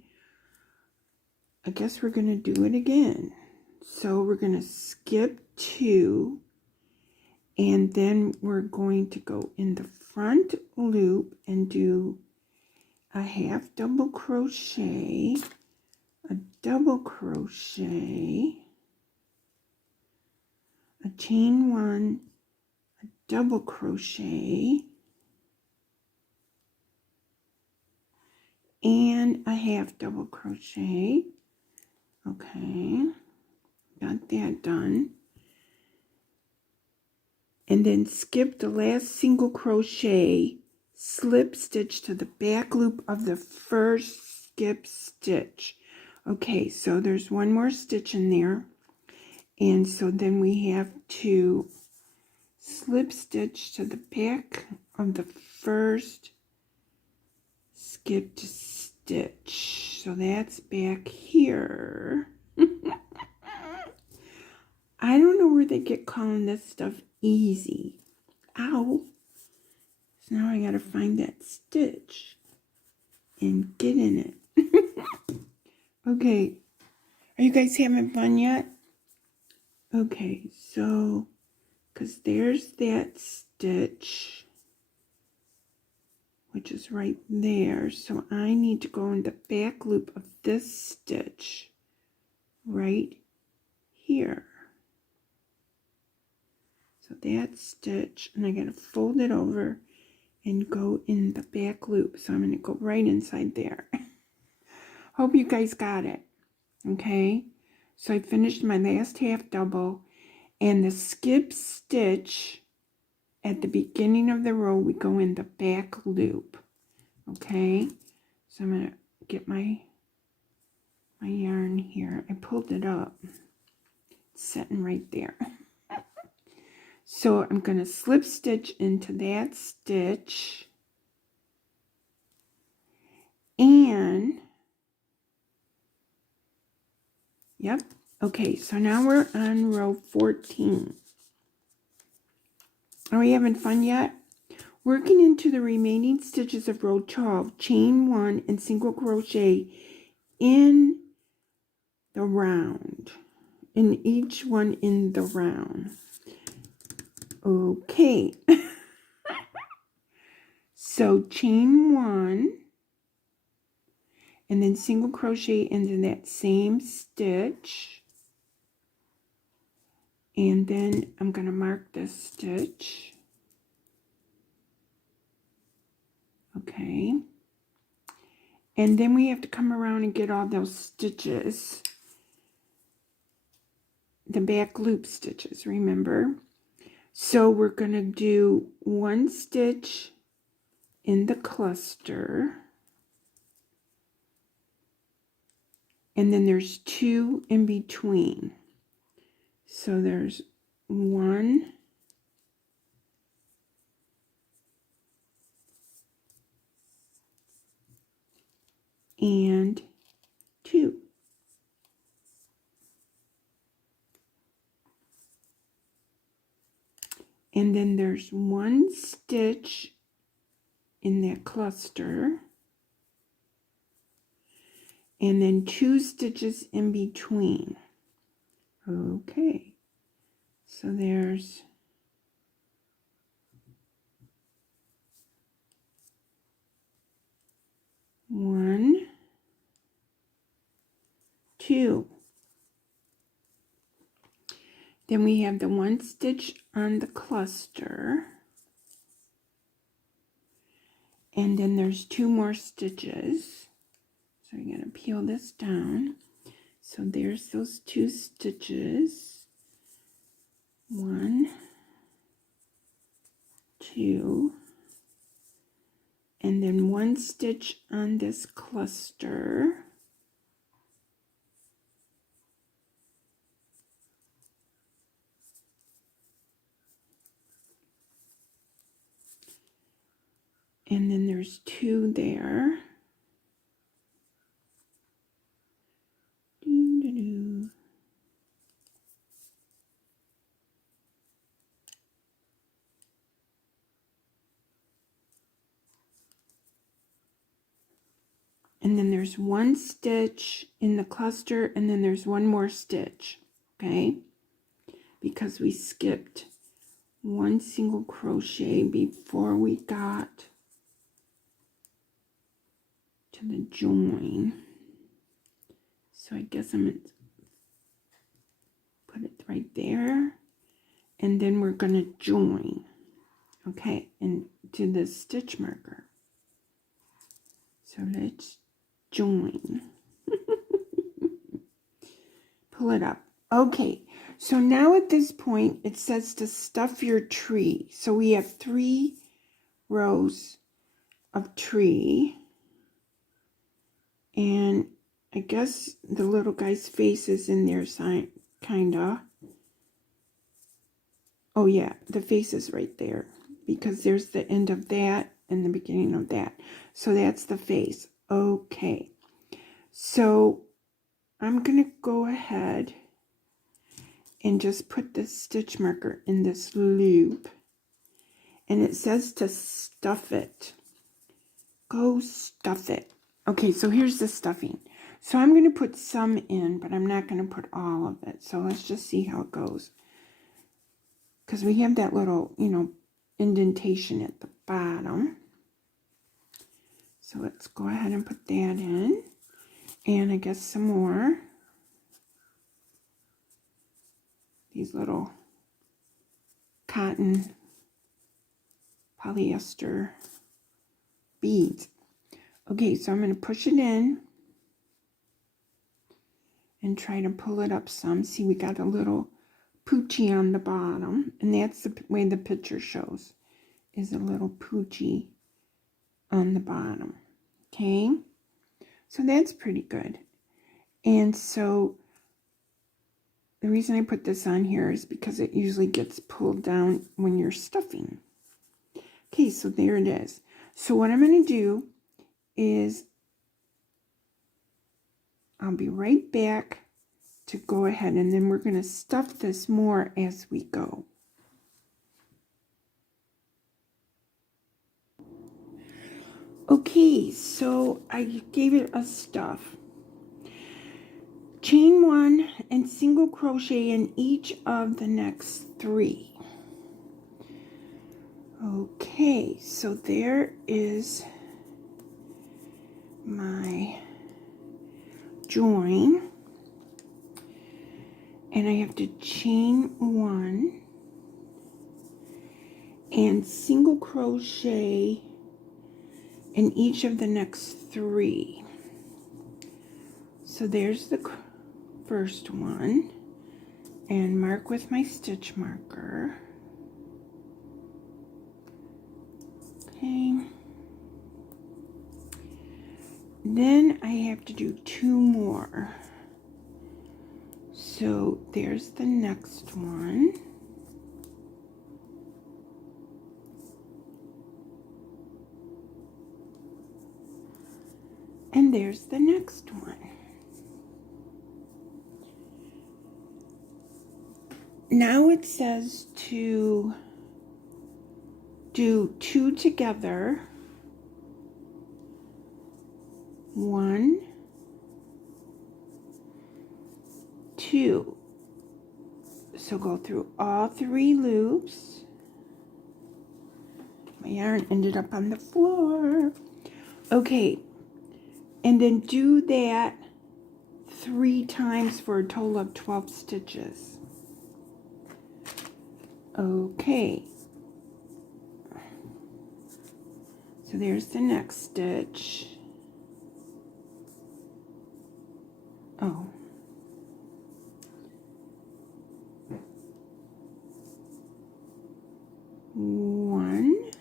I guess we're going to do it again. So we're going to skip 2, and then we're going to go in the front loop and do a half double crochet, a double crochet, a chain 1, a double crochet, and a half double crochet. Okay, got that done. And then skip the last single crochet, slip stitch to the back loop of the first skip stitch. Okay, so there's one more stitch in there, and so then we have to slip stitch to the back of the first skipped stitch. So that's back here. I don't know where they get calling this stuff easy. Ow. So now I gotta find that stitch and get in it. Okay. Are you guys having fun yet? Okay, so, because there's that stitch, which is right there. So I need to go in the back loop of this stitch right here. So that stitch, and I gotta fold it over and go in the back loop. So I'm gonna go right inside there. Hope you guys got it. Okay, so I finished my last half double, and the skip stitch at the beginning of the row, we go in the back loop. Okay, so I'm gonna get my yarn here. I pulled it up. It's sitting right there. So I'm going to slip stitch into that stitch, and yep, okay, so now we're on row 14. Are we having fun yet? Working into the remaining stitches of row 12, chain 1 and single crochet in the round, in each one in the round. Okay. So chain 1 and then single crochet into that same stitch, and then I'm going to mark this stitch. Okay, and then we have to come around and get all those stitches, the back loop stitches, remember? So we're going to do 1 stitch in the cluster, and then there's 2 in between. So there's 1 and 2. And then there's 1 stitch in that cluster, and then 2 stitches in between. Okay, so there's 1, 2. Then we have the 1 stitch on the cluster, and then there's 2 more stitches. So you're going to peel this down. So there's those 2 stitches. 1, 2, and then 1 stitch on this cluster. And then there's 2 there. Doo-doo-doo. and then there's one stitch in the cluster, and then there's one more stitch, okay? Because we skipped one single crochet before we got to the join. So I guess I'm going to put it right there, and then we're going to join, okay, into the stitch marker. So let's join. Pull it up. Okay, so now at this point it says to stuff your tree. So we have 3 rows of tree, and I guess the little guy's face is in there, kinda. Oh yeah, the face is right there because there's the end of that and the beginning of that. So that's the face. Okay, so I'm gonna go ahead and just put the stitch marker in this loop, and it says to stuff it. Go stuff it. Okay, so here's the stuffing. So I'm going to put some in, but I'm not going to put all of it. So let's just see how it goes. Because we have that little, indentation at the bottom. So let's go ahead and put that in. And I guess some more. These little cotton polyester beads. Okay, so I'm going to push it in and try to pull it up some. See, we got a little poochie on the bottom, and that's the way the picture shows, is a little poochie on the bottom. Okay, so that's pretty good. And so the reason I put this on here is because it usually gets pulled down when you're stuffing. Okay, so there it is. So what I'm going to do is I'll be right back to go ahead, and then we're going to stuff this more as we go. Okay, so I gave it a stuff. Chain 1 and single crochet in each of the next 3. Okay, so there is my join, and I have to chain 1 and single crochet in each of the next 3. So there's the first one, and mark with my stitch marker. Okay. Then I have to do 2 more. So there's the next one. And there's the next one. Now it says to do 2 together. 1, 2. So go through all 3 loops. My yarn ended up on the floor. Okay, and then do that 3 times for a total of 12 stitches. Okay, so there's the next stitch. Oh, one,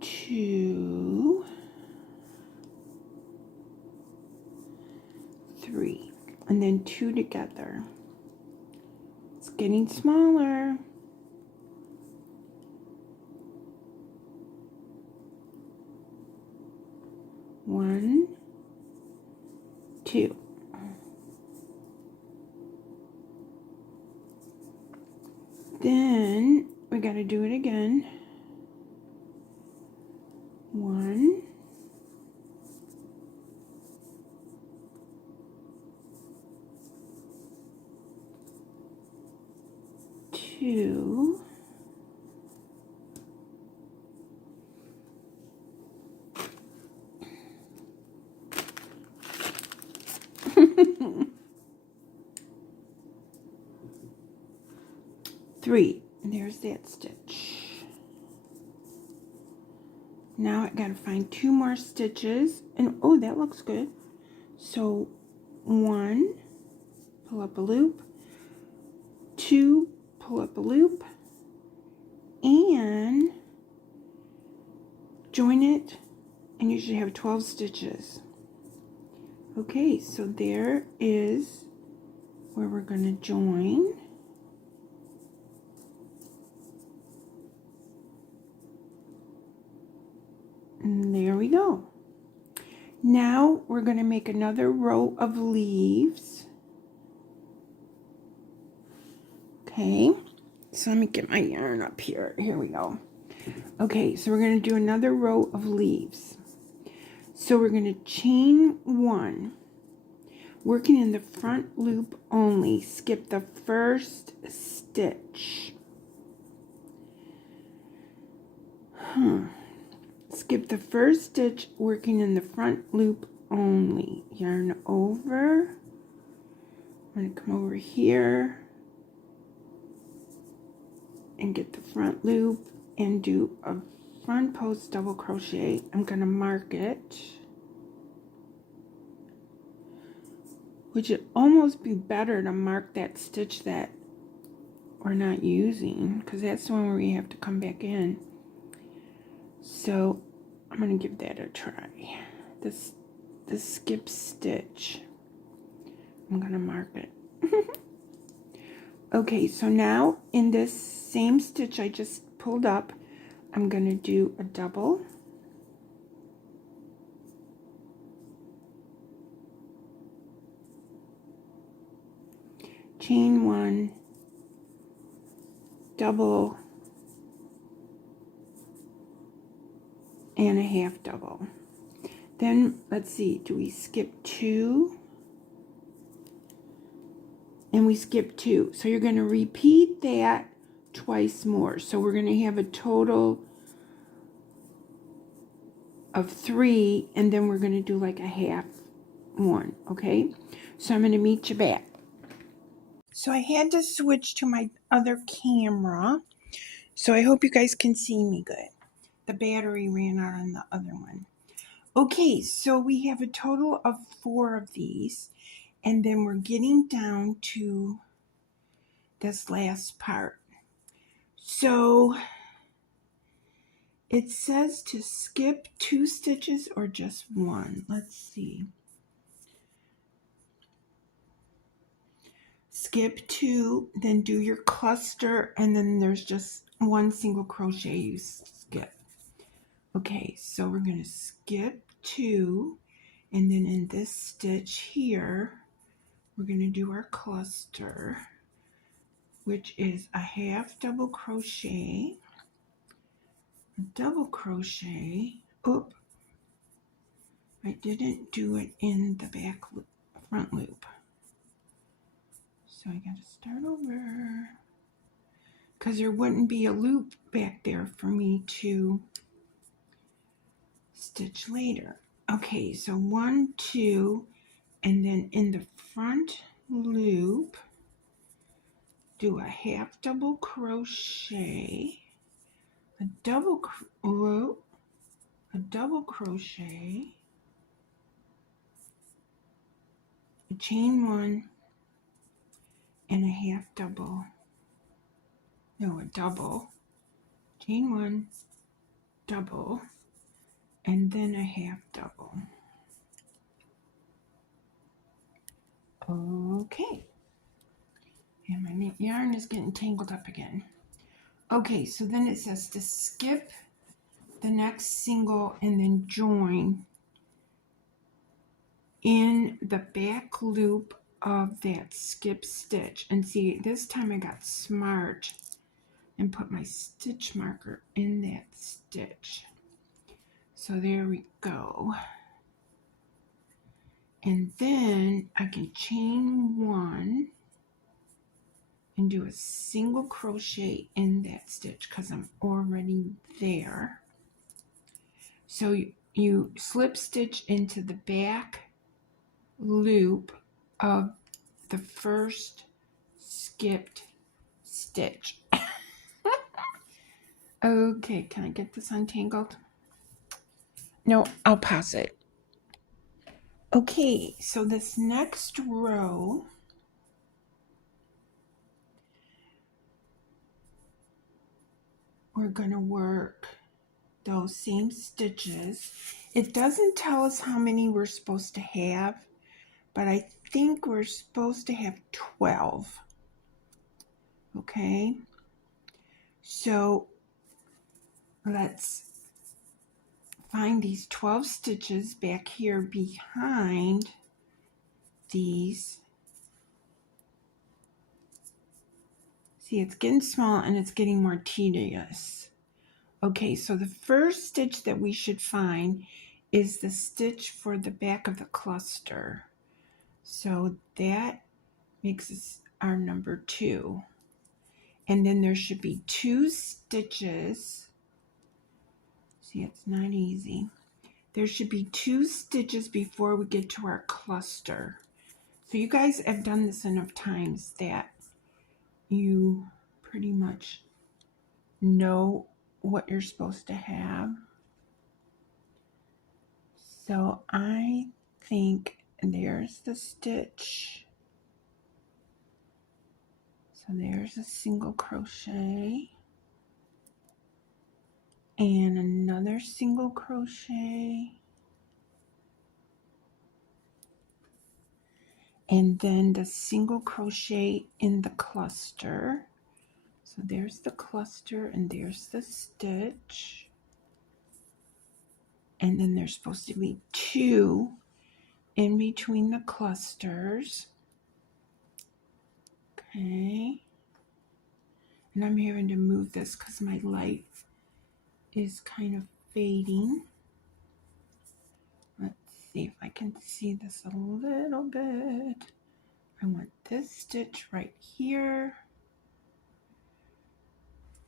2, 3, and then 2 together. It's getting smaller. One, 2. Then we got to do it again. 1, 2, 3. And there's that stitch. Now I gotta find 2 more stitches, and oh, that looks good. So 1, pull up a loop, 2, pull up a loop, and join it, and you should have 12 stitches. Okay, so there is where we're gonna join. And there we go. Now we're going to make another row of leaves. Okay, so let me get my yarn up here. Here we go. Okay, so we're going to do another row of leaves. So we're going to chain 1, working in the front loop only. Skip the first stitch. Skip the first stitch, working in the front loop only. Yarn over. I'm going to come over here and get the front loop and do a front post double crochet. I'm going to mark it, which would almost be better to mark that stitch that we're not using, because that's the one where you have to come back in. So I'm going to give that a try. This skip stitch, I'm going to mark it. Okay, so now in this same stitch I just pulled up, I'm going to do a double, chain 1, double, and a half double. Then let's see, do we skip 2? And we skip 2. So you're going to repeat that twice more. So we're going to have a total of 3, and then we're going to do like a half one. Okay, so I'm going to meet you back. So I had to switch to my other camera, so I hope you guys can see me good. The battery ran out on the other one. Okay, so we have a total of 4 of these, and then we're getting down to this last part. So it says to skip 2 stitches or just 1. Let's see. Skip 2, then do your cluster, and then there's just 1 single crochet you skip. Okay, so we're going to skip 2, and then in this stitch here, we're going to do our cluster, which is a half double crochet, a double crochet. Oop, I didn't do it in the back loop, front loop. So I got to start over, because there wouldn't be a loop back there for me to stitch later. Okay, so 1, 2, and then in the front loop, do a half double crochet, a double crochet, a chain 1, and a half double. No, a double, chain 1, double, and then a half double. Okay, and my yarn is getting tangled up again. Okay, so then it says to skip the next single and then join in the back loop of that skip stitch. And see, this time I got smart and put my stitch marker in that stitch. So there we go. And then I can chain one and do a single crochet in that stitch because I'm already there. So you slip stitch into the back loop of the first skipped stitch. Okay, can I get this untangled? No, I'll pause it. Okay, so this next row, we're gonna work those same stitches. It doesn't tell us how many we're supposed to have, but I think we're supposed to have 12. Okay, so let's find these 12 stitches back here behind these. See, it's getting small and it's getting more tedious. Okay, so the first stitch that we should find is the stitch for the back of the cluster. So that makes us our number 2. And then there should be 2 stitches. See, it's not easy. There should be 2 stitches before we get to our cluster. So you guys have done this enough times that you pretty much know what you're supposed to have. So I think there's the stitch. So there's a single crochet and another single crochet. And then the single crochet in the cluster. So there's the cluster and there's the stitch. And then there's supposed to be 2 in between the clusters. Okay. And I'm having to move this because my light is kind of fading. Let's see if I can see this a little bit. I want this stitch right here.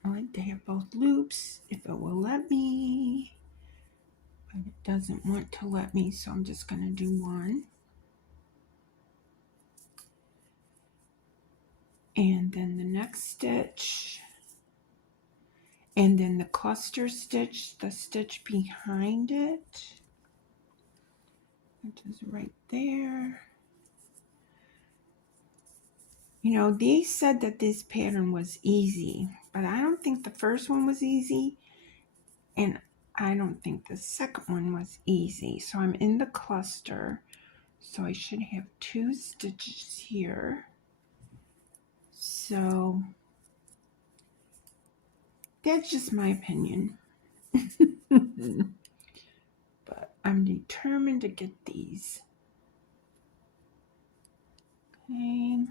I like to have both loops if it will let me. But it doesn't want to let me, so I'm just going to do one. And then the next stitch. And then the cluster stitch, the stitch behind it, which is right there. You know, they said that this pattern was easy, but I don't think the first one was easy, and I don't think the second one was easy. So I'm in the cluster, so I should have 2 stitches here. So that's just my opinion. But I'm determined to get these. Okay.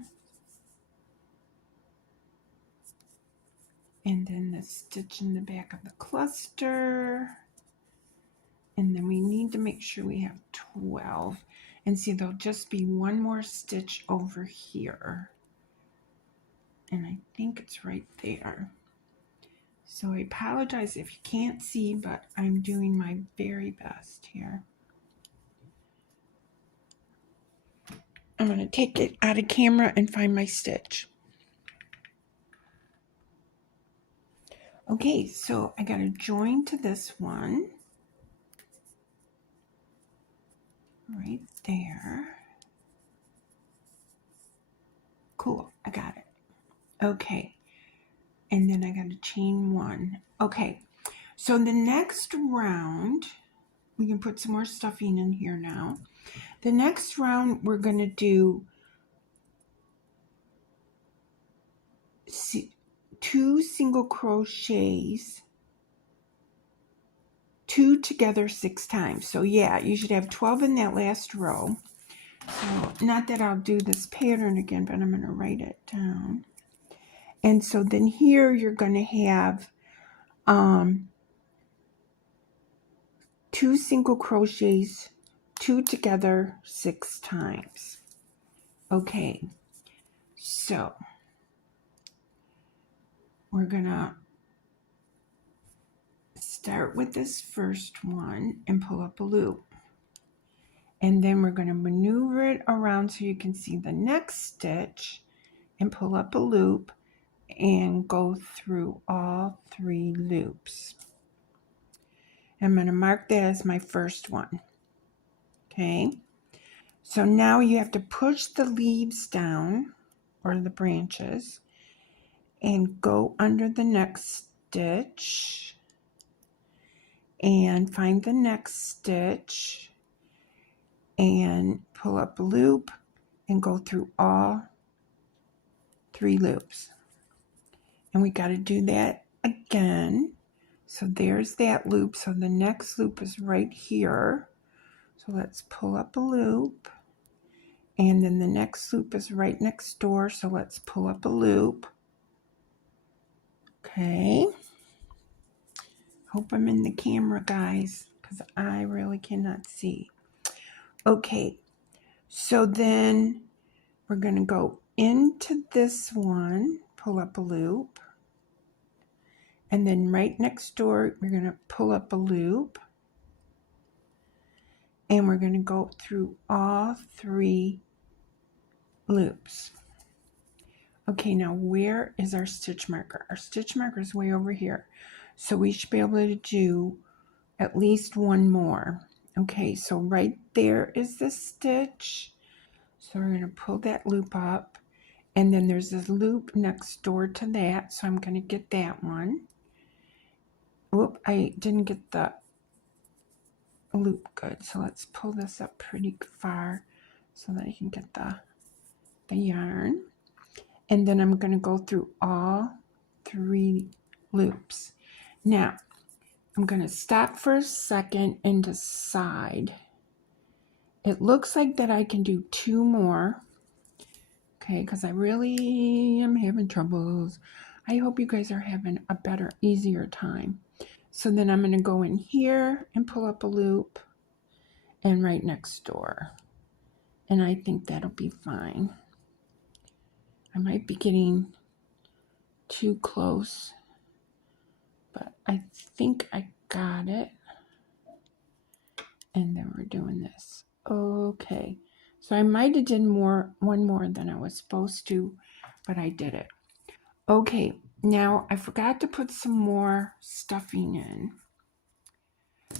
And then the stitch in the back of the cluster. And then we need to make sure we have 12. And see, there'll just be one more stitch over here. And I think it's right there. So I apologize if you can't see, but I'm doing my very best here. I'm going to take it out of camera and find my stitch. Okay, so I got to join to this one. Right there. Cool, I got it. Okay, and then I got to chain 1. Okay, so the next round, we can put some more stuffing in here now. The next round, we're going to do 2 single crochets, 2 together 6 times. So yeah, you should have 12 in that last row. So not that I'll do this pattern again, but I'm going to write it down. And so then here you're going to have 2 single crochets, 2 together 6 times. Okay, so we're gonna start with this first one and pull up a loop. And then we're going to maneuver it around so you can see the next stitch and pull up a loop and go through all 3 loops. I'm going to mark that as my first one. Okay, so now you have to push the leaves down, or the branches, and go under the next stitch and find the next stitch and pull up a loop and go through all 3 loops. And we got to do that again. So there's that loop. So the next loop is right here. So let's pull up a loop. And then the next loop is right next door. So let's pull up a loop. Okay. Hope I'm in the camera, guys, because I really cannot see. Okay. So then we're going to go into this one, pull up a loop. And then right next door, we're going to pull up a loop. And we're going to go through all 3 loops. Okay, now where is our stitch marker? Our stitch marker is way over here. So we should be able to do at least one more. Okay, so right there is the stitch. So we're going to pull that loop up. And then there's this loop next door to that. So I'm going to get that one. Whoop, I didn't get the loop good. So let's pull this up pretty far so that I can get the yarn. And then I'm going to go through all 3 loops. Now I'm going to stop for a second and decide. It looks like that I can do 2 more. Okay, because I really am having troubles. I hope you guys are having a better, easier time. So then I'm going to go in here and pull up a loop and right next door. And I think that'll be fine. I might be getting too close, but I think I got it. And then we're doing this. Okay, so I might have did one more than I was supposed to, but I did it. Okay, now I forgot to put some more stuffing in.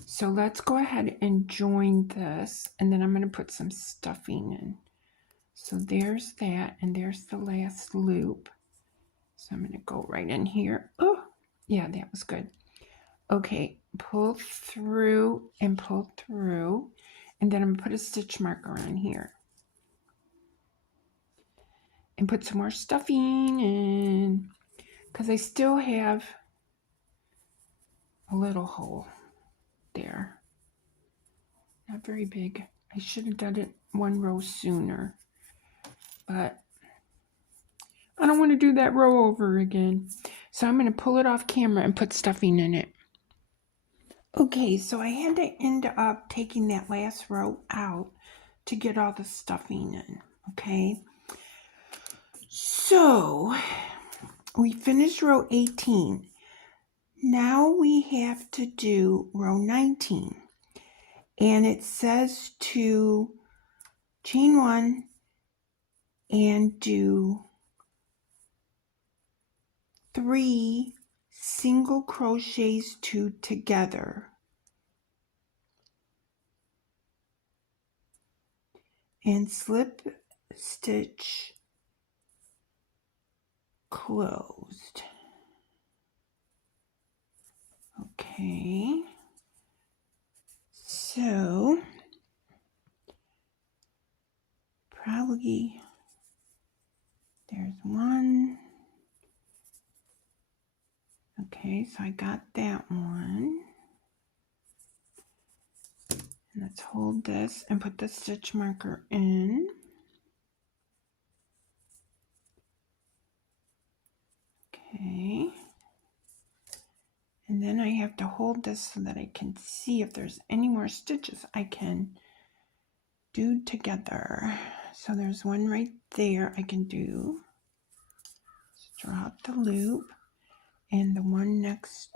So let's go ahead and join this, and then I'm going to put some stuffing in. So there's that, and there's the last loop. So I'm going to go right in here. Oh, yeah, that was good. Okay, pull through and pull through, and then I'm going to put a stitch marker on here. And put some more stuffing in, because I still have a little hole there. Not very big. I should have done it 1 row sooner, but I don't want to do that row over again. So I'm going to pull it off camera and put stuffing in it. Okay, so I had to end up taking that last row out to get all the stuffing in, okay? So we finished row 18. Now we have to do row 19. And it says to chain 1 and do 3 single crochets 2 together. And slip stitch closed. Okay. So probably there's 1. Okay, so I got that one. And let's hold this and put the stitch marker in. Okay. And then I have to hold this so that I can see if there's any more stitches I can do together. So there's one right there I can do. Just draw out the loop, and the one next.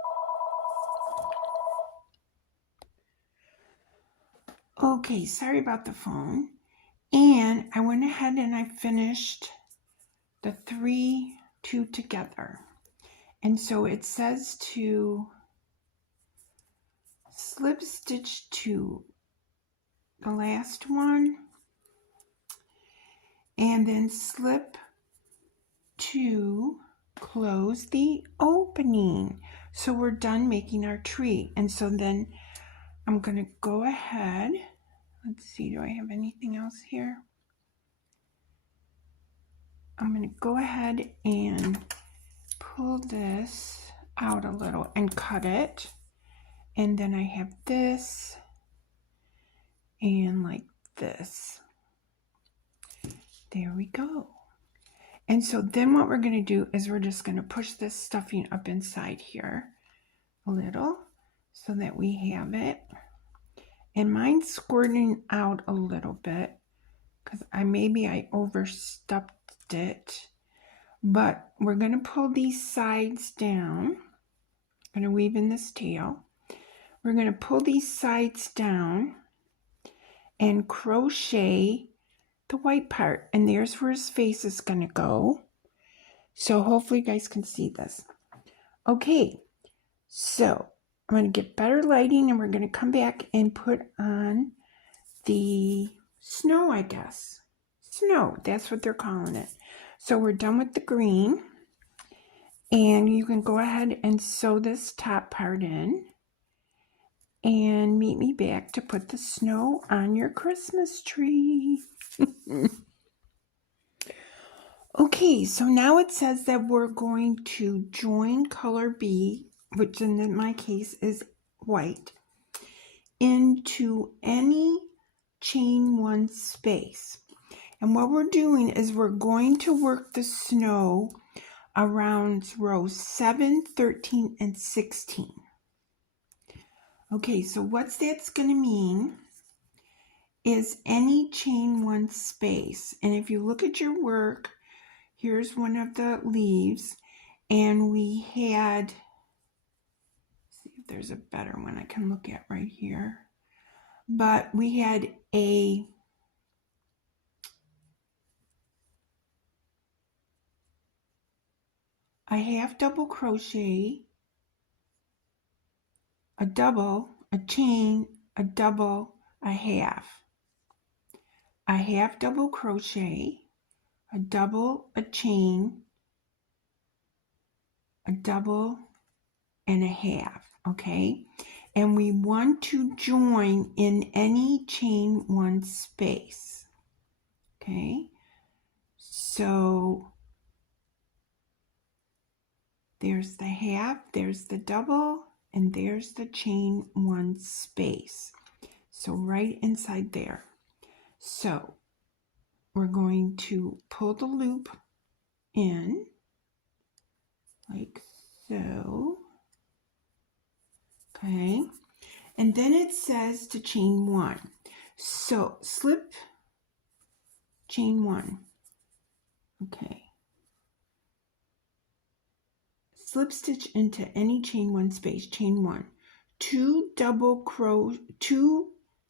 Okay, sorry about the phone. And I went ahead and I finished the 2 together. And so it says to slip stitch to the last one, and then slip to close the opening. So we're done making our tree. And so then I'm going to go ahead. Let's see, do I have anything else here? I'm going to go ahead and pull this out a little and cut it. And then I have this and like this. There we go. And so then what we're going to do is we're just going to push this stuffing up inside here a little so that we have it. And mine's squirting out a little bit because maybe I overstuffed it. But we're going to pull these sides down. I'm going to weave in this tail. We're going to pull these sides down and crochet the white part. And there's where his face is going to go. So hopefully you guys can see this. Okay, so I'm going to get better lighting and we're going to come back and put on the snow, I guess. Snow, that's what they're calling it. So we're done with the green. And you can go ahead and sew this top part in. And meet me back to put the snow on your Christmas tree. Okay, so now it says that we're going to join color B, which in my case is white, into any chain 1 space. And what we're doing is we're going to work the snow around rows 7, 13, and 16. Okay, so what that's going to mean is any chain 1 space. And if you look at your work, here's one of the leaves, and we had, see if there's a better one I can look at right here. But we had a half double crochet, a double, a chain, a double, a half double crochet, a double, a chain, a double, and a half, okay? And we want to join in any chain 1 space, okay? So there's the half, there's the double, and there's the chain 1 space. So right inside there. So we're going to pull the loop in like so. Okay. And then it says to chain 1. So slip chain 1. Okay. Slip stitch into any chain 1 space, chain 1. 2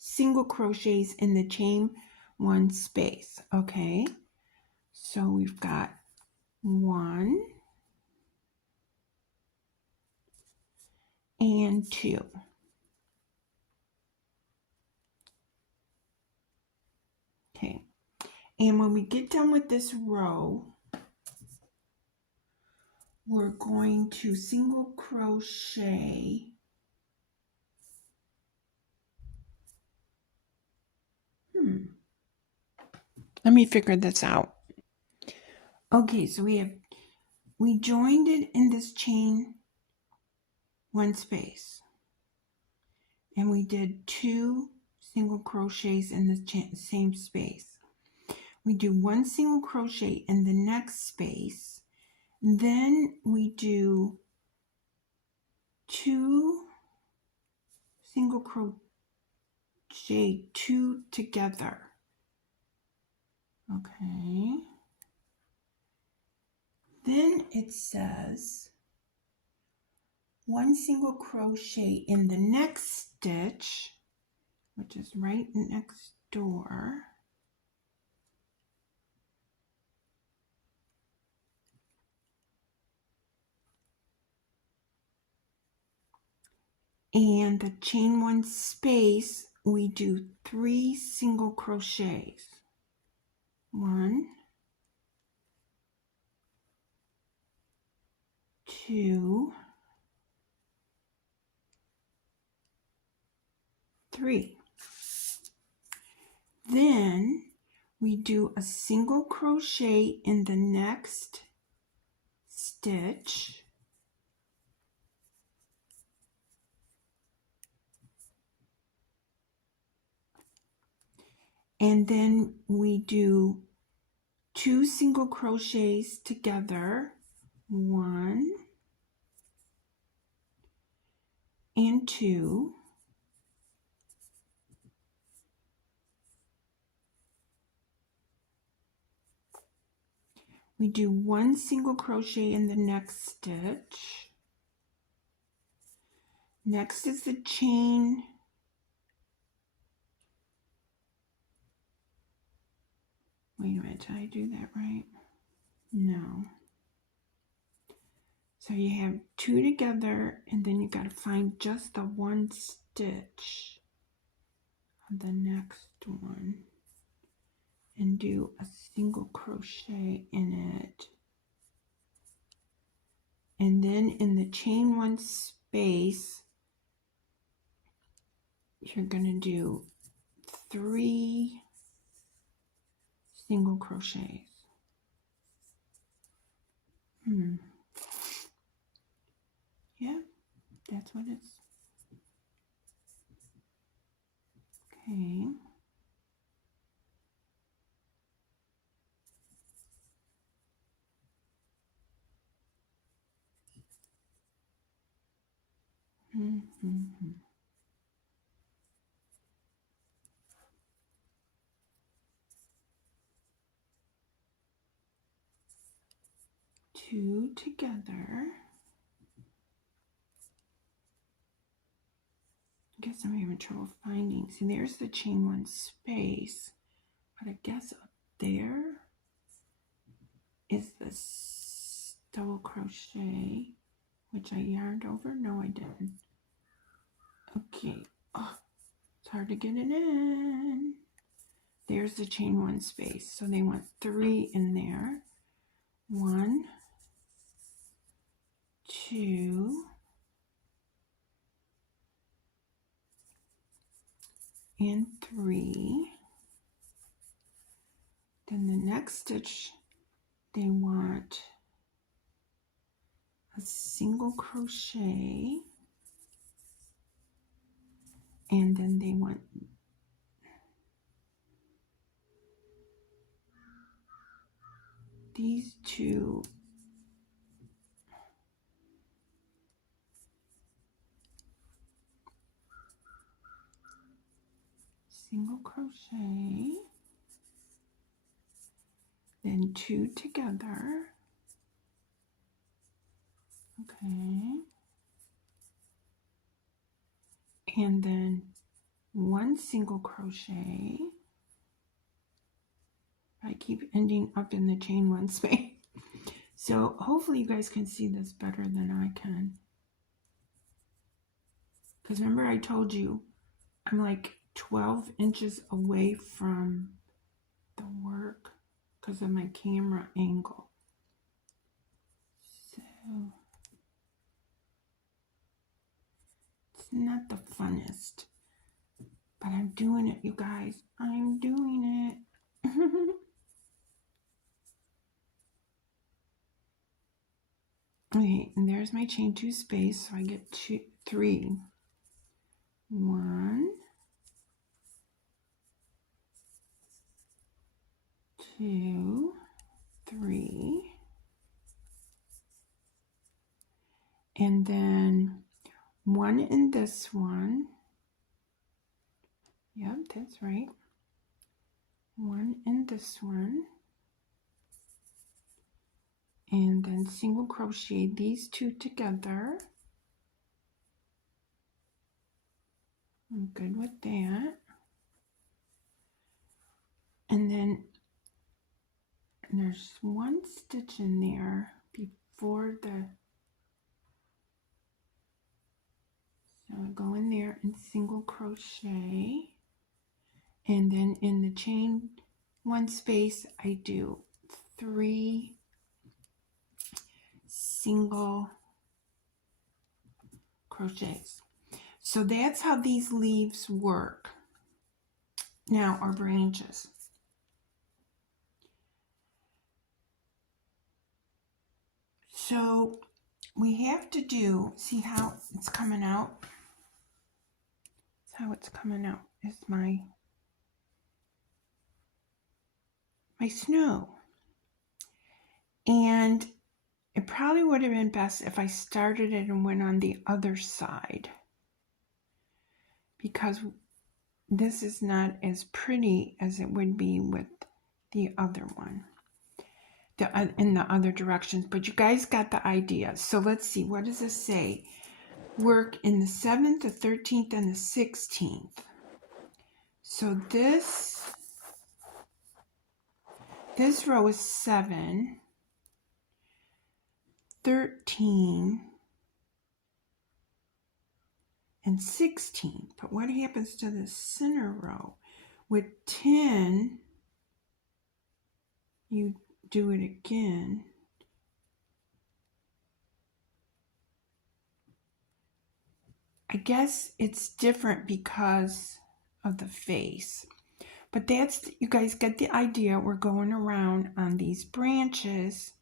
single crochets in the chain 1 space. Okay. So we've got 1 and 2. Okay. And when we get done with this row, we're going to single crochet let me figure this out. Okay, so we joined it in this chain 1 space, and we did 2 single crochets in the same space. We do 1 single crochet in the next space, then we do 2 single crochet 2 together. Okay. Then it says 1 single crochet in the next stitch, which is right next door. And the chain 1 space, we do 3 single crochets. 1, 2, 3. Then we do a single crochet in the next stitch. And then we do 2 single crochets together, 1 and 2. We do 1 single crochet in the next stitch. Next is the chain. Wait a minute, did I do that right? No. So you have 2 together, and then you got to find just the 1 stitch of the next one and do a single crochet in it. And then in the chain 1 space, you're going to do 3 single crochets. Yeah, that's what it's. Okay. Two together. I guess I'm having trouble finding. See, there's the chain 1 space, but I guess up there is the double crochet, which I yarned over. No, I didn't. Okay. Oh, it's hard to get it in. There's the chain 1 space. So they want 3 in there. 1, 2, and 3. Then the next stitch, they want a single crochet, and then they want these 2 single crochet, then 2 together. Okay. And then 1 single crochet. I keep ending up in the chain 1 space. So hopefully you guys can see this better than I can. Because remember I told you I'm like 12 inches away from the work because of my camera angle. So it's not the funnest, but I'm doing it, you guys. I'm doing it. Okay, and there's my chain 2 space, so I get 3. 1, 2, 3, and then 1 in this one, Yep, that's right. One in this one. And then single crochet these two together. I'm good with that. And then there's one stitch in there before the, so I go in there and single crochet. And then in the chain one space, I do 3 single crochets. So that's how these leaves work. Now our branches. So we have to do, see how it's coming out? That's how it's coming out, is my snow. And it probably would have been best if I started it and went on the other side, because this is not as pretty as it would be with the other one, in the other directions. But you guys got the idea. So let's see, what does this say? Work in the 7th, the 13th, and the 16th. So this row is 7, 13, and 16. But what happens to the center row? With 10, you do it again. I guess it's different because of the face. But that's, you guys get the idea. We're going around on these branches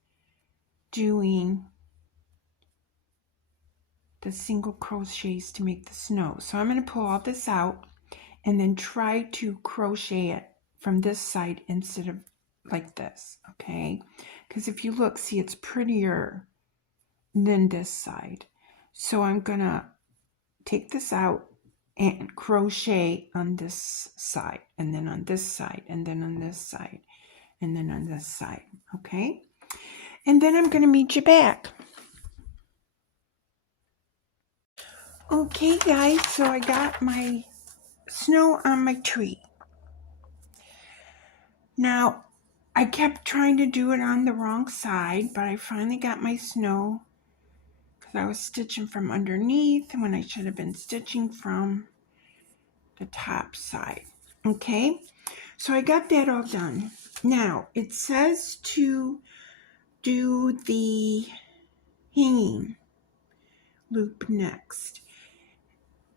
doing the single crochets to make the snow. So I'm going to pull all this out and then try to crochet it from this side instead of like this, okay? Because if you look, see, it's prettier than this side. So I'm going to take this out and crochet on this side, and then on this side, and then on this side, and then on this side, okay? And then I'm going to meet you back. Okay, guys, so I got my snow on my tree. Now, I kept trying to do it on the wrong side, but I finally got my snow because I was stitching from underneath when I should have been stitching from the top side. Okay, so I got that all done. Now, it says to do the hanging loop next.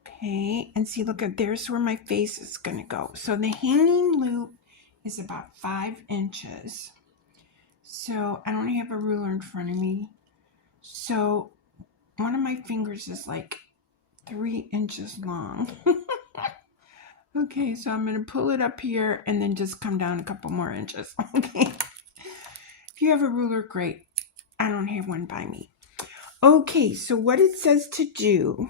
Okay, and see, look at, there's where my face is going to go. So the hanging loop is about 5 inches. So I don't have a ruler in front of me. So one of my fingers is like 3 inches long. Okay, so I'm going to pull it up here and then just come down a couple more inches. Okay. If you have a ruler, great. I don't have one by me. Okay, so what it says to do,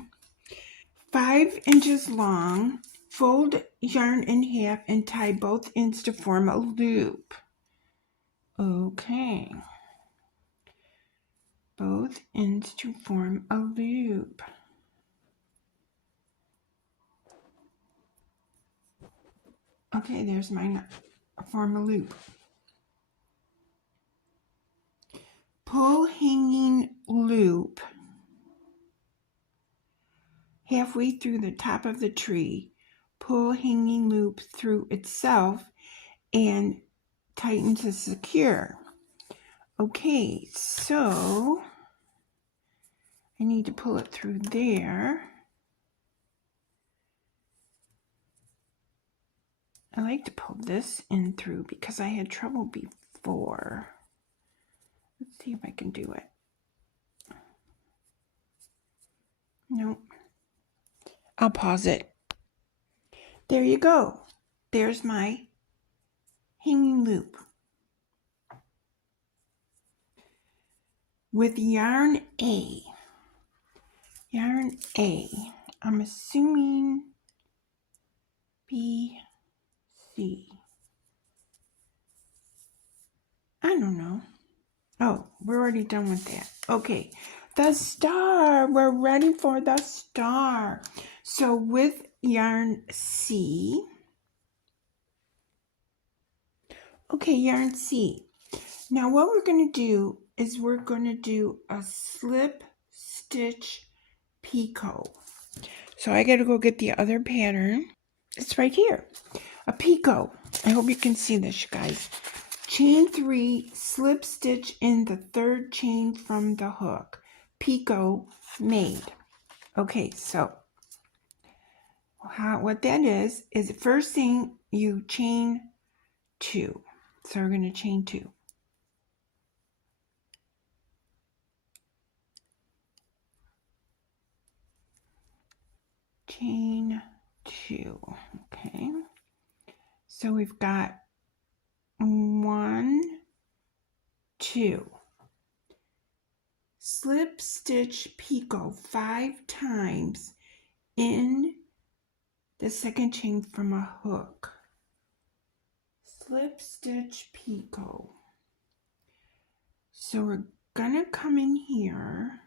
5 inches long, fold yarn in half and tie both ends to form a loop. Okay. Both ends to form a loop. Okay, there's my form a loop. Pull hanging loop halfway through the top of the tree. Pull hanging loop through itself and tighten to secure. Okay, so I need to pull it through there. I like to pull this in through because I had trouble before. Let's see if I can do it. Nope. I'll pause it. There you go. There's my hanging loop. With yarn A. Yarn A. I'm assuming B, C. I don't know. Oh, we're already done with that. Okay, the star. We're ready for the star. So with yarn C, okay, yarn C. Now what we're going to do is we're going to do a slip stitch picot. So I got to go get the other pattern. It's right here. A picot. I hope you can see this, you guys. Chain 3, slip stitch in the third chain from the hook. Picot made. Okay, so what that is the first thing you chain 2. So we're going to chain 2. Chain 2. Okay. So we've got 1, 2. Slip stitch picot 5 times in the second chain from a hook. Slip stitch picot. So we're gonna come in here,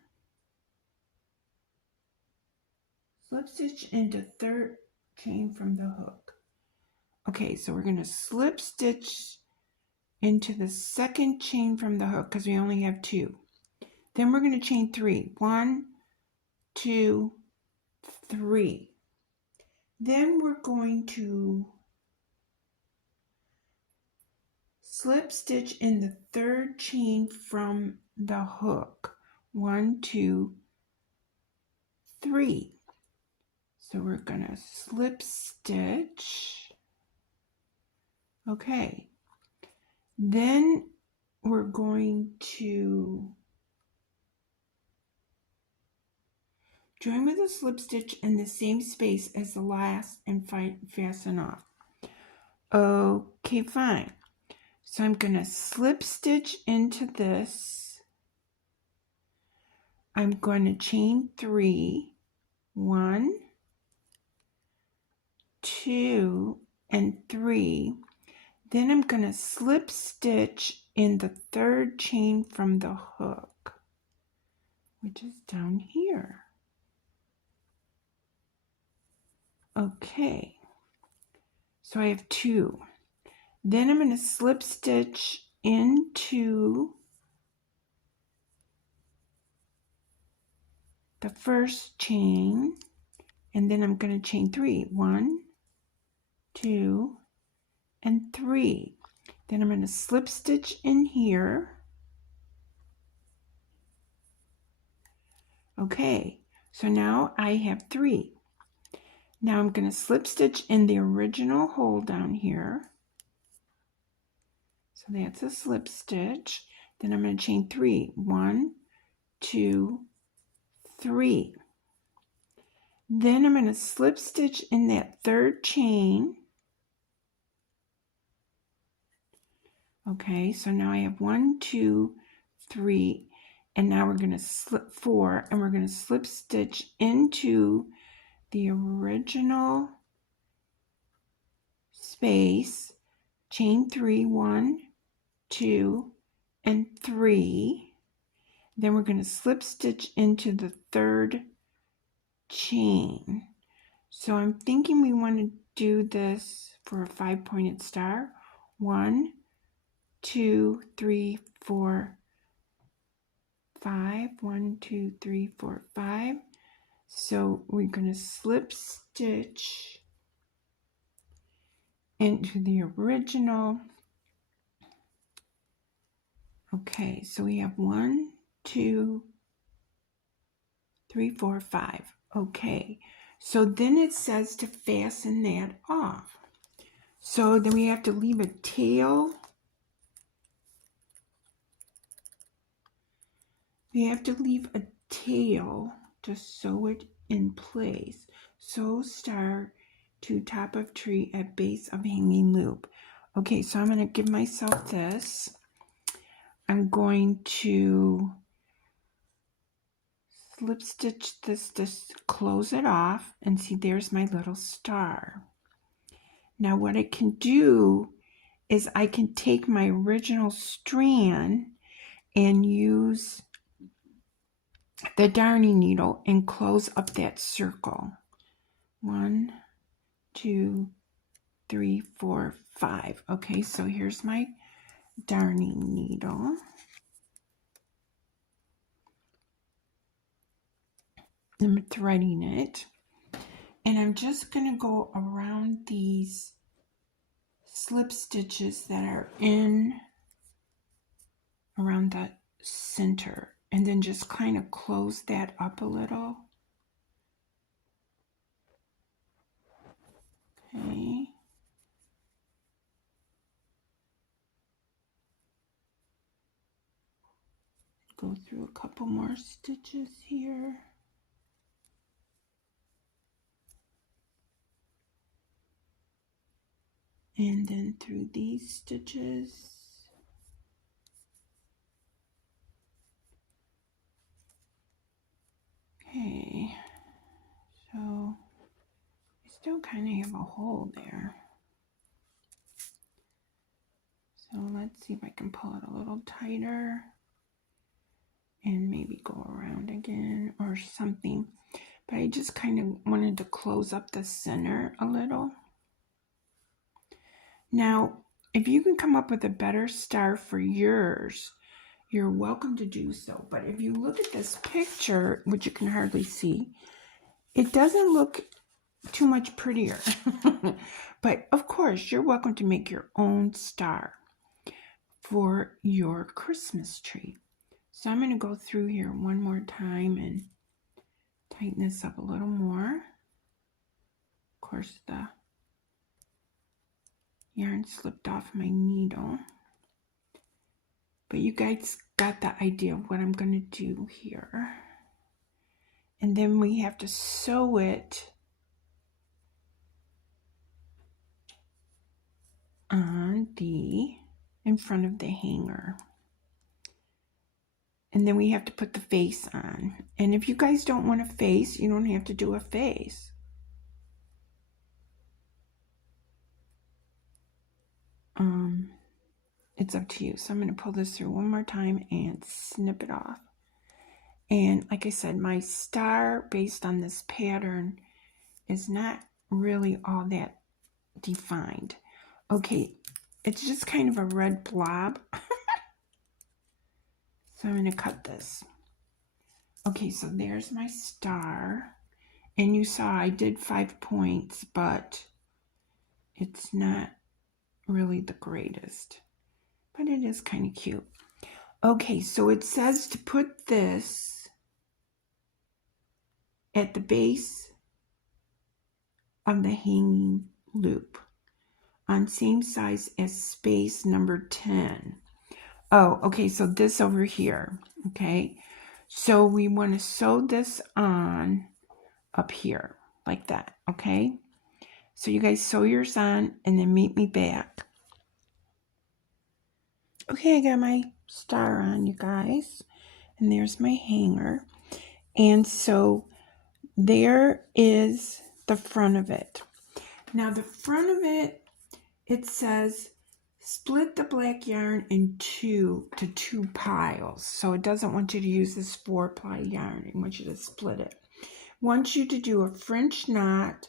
slip stitch into third chain from the hook. Okay, so we're gonna slip stitch into the second chain from the hook because we only have 2. Then we're gonna chain 3. 1, 2, 3. Then we're going to slip stitch in the third chain from the hook. 1, 2, 3. So we're gonna slip stitch. Okay. Then we're going to join with a slip stitch in the same space as the last and fasten off. Okay, fine. So I'm going to slip stitch into this. I'm going to chain 3, 1, 2, and 3. Then I'm going to slip stitch in the third chain from the hook, which is down here. Okay, so I have 2. Then I'm going to slip stitch into the first chain, and then I'm going to chain 3. 1, 2, and 3. Then I'm going to slip stitch in here. Okay, so now I have 3. Now I'm going to slip stitch in the original hole down here. So that's a slip stitch. Then I'm going to chain 3. 1, 2, 3. Then I'm going to slip stitch in that third chain. Okay, so now I have 1, 2, 3, and now we're going to slip 4, and we're going to slip stitch into the original space, chain 3, 1, 2, and 3. Then we're going to slip stitch into the third chain. So I'm thinking we want to do this for a 5-pointed star. 1, 2, 3, 4, 5. 1, 2, 3, 4, 5. So we're going to slip stitch into the original. Okay, so we have 1, 2, 3, 4, 5. Okay, so then it says to fasten that off. So then we have to leave a tail. We have to leave a tail to sew it in place. Sew star to top of tree at base of hanging loop. Okay, so I'm going to give myself this. I'm going to slip stitch this to close it off, and see, there's my little star. Now what I can do is I can take my original strand and use the darning needle and close up that circle. 1, 2, 3, 4, 5. Okay, so here's my darning needle. I'm threading it. And I'm just going to go around these slip stitches that are in around the center, and then just kind of close that up a little. Okay. Go through a couple more stitches here. And then through these stitches. Okay, so I still kind of have a hole there. So let's see if I can pull it a little tighter and maybe go around again or something. But I just kind of wanted to close up the center a little. Now, if you can come up with a better star for yours, you're welcome to do so. But if you look at this picture, which you can hardly see, it doesn't look too much prettier. But of course, you're welcome to make your own star for your Christmas tree. So I'm going to go through here one more time and tighten this up a little more. Of course, the yarn slipped off my needle. But you guys got the idea of what I'm going to do here. And then we have to sew it on the in front of the hanger. And then we have to put the face on. And if you guys don't want a face, you don't have to do a face. It's up to you. So I'm going to pull this through one more time and snip it off. And like I said, my star based on this pattern is not really all that defined. Okay, it's just kind of a red blob. So I'm going to cut this. Okay, so there's my star. And you saw I did 5 points, but it's not really the greatest. But it is kind of cute. Okay, so it says to put this at the base of the hanging loop on same size as space number 10. Oh, okay, so this over here, okay? So we want to sew this on up here, like that, okay? So you guys sew yours on and then meet me back. Okay, I got my star on, you guys. And there's my hanger. And so there is the front of it. Now the front of it, it says split the black yarn in two piles. So it doesn't want you to use this 4-ply yarn. It wants you to split it. It wants you to do a French knot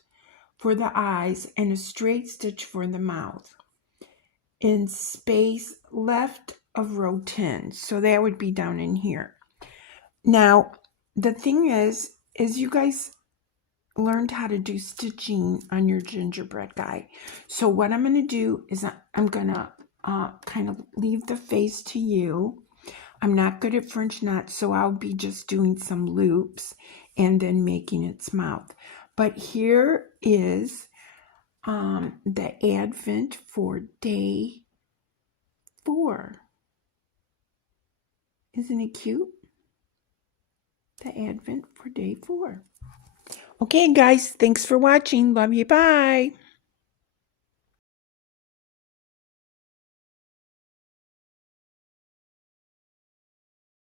for the eyes and a straight stitch for the mouth in space left of row 10. So that would be down in here. Now, the thing is you guys learned how to do stitching on your gingerbread guy. So what I'm going to do is I'm going to kind of leave the face to you. I'm not good at French knots, so I'll be just doing some loops and then making its mouth. But here is the advent for day 4. Isn't it cute? The advent for day 4. Okay, guys, thanks for watching. Love you. Bye.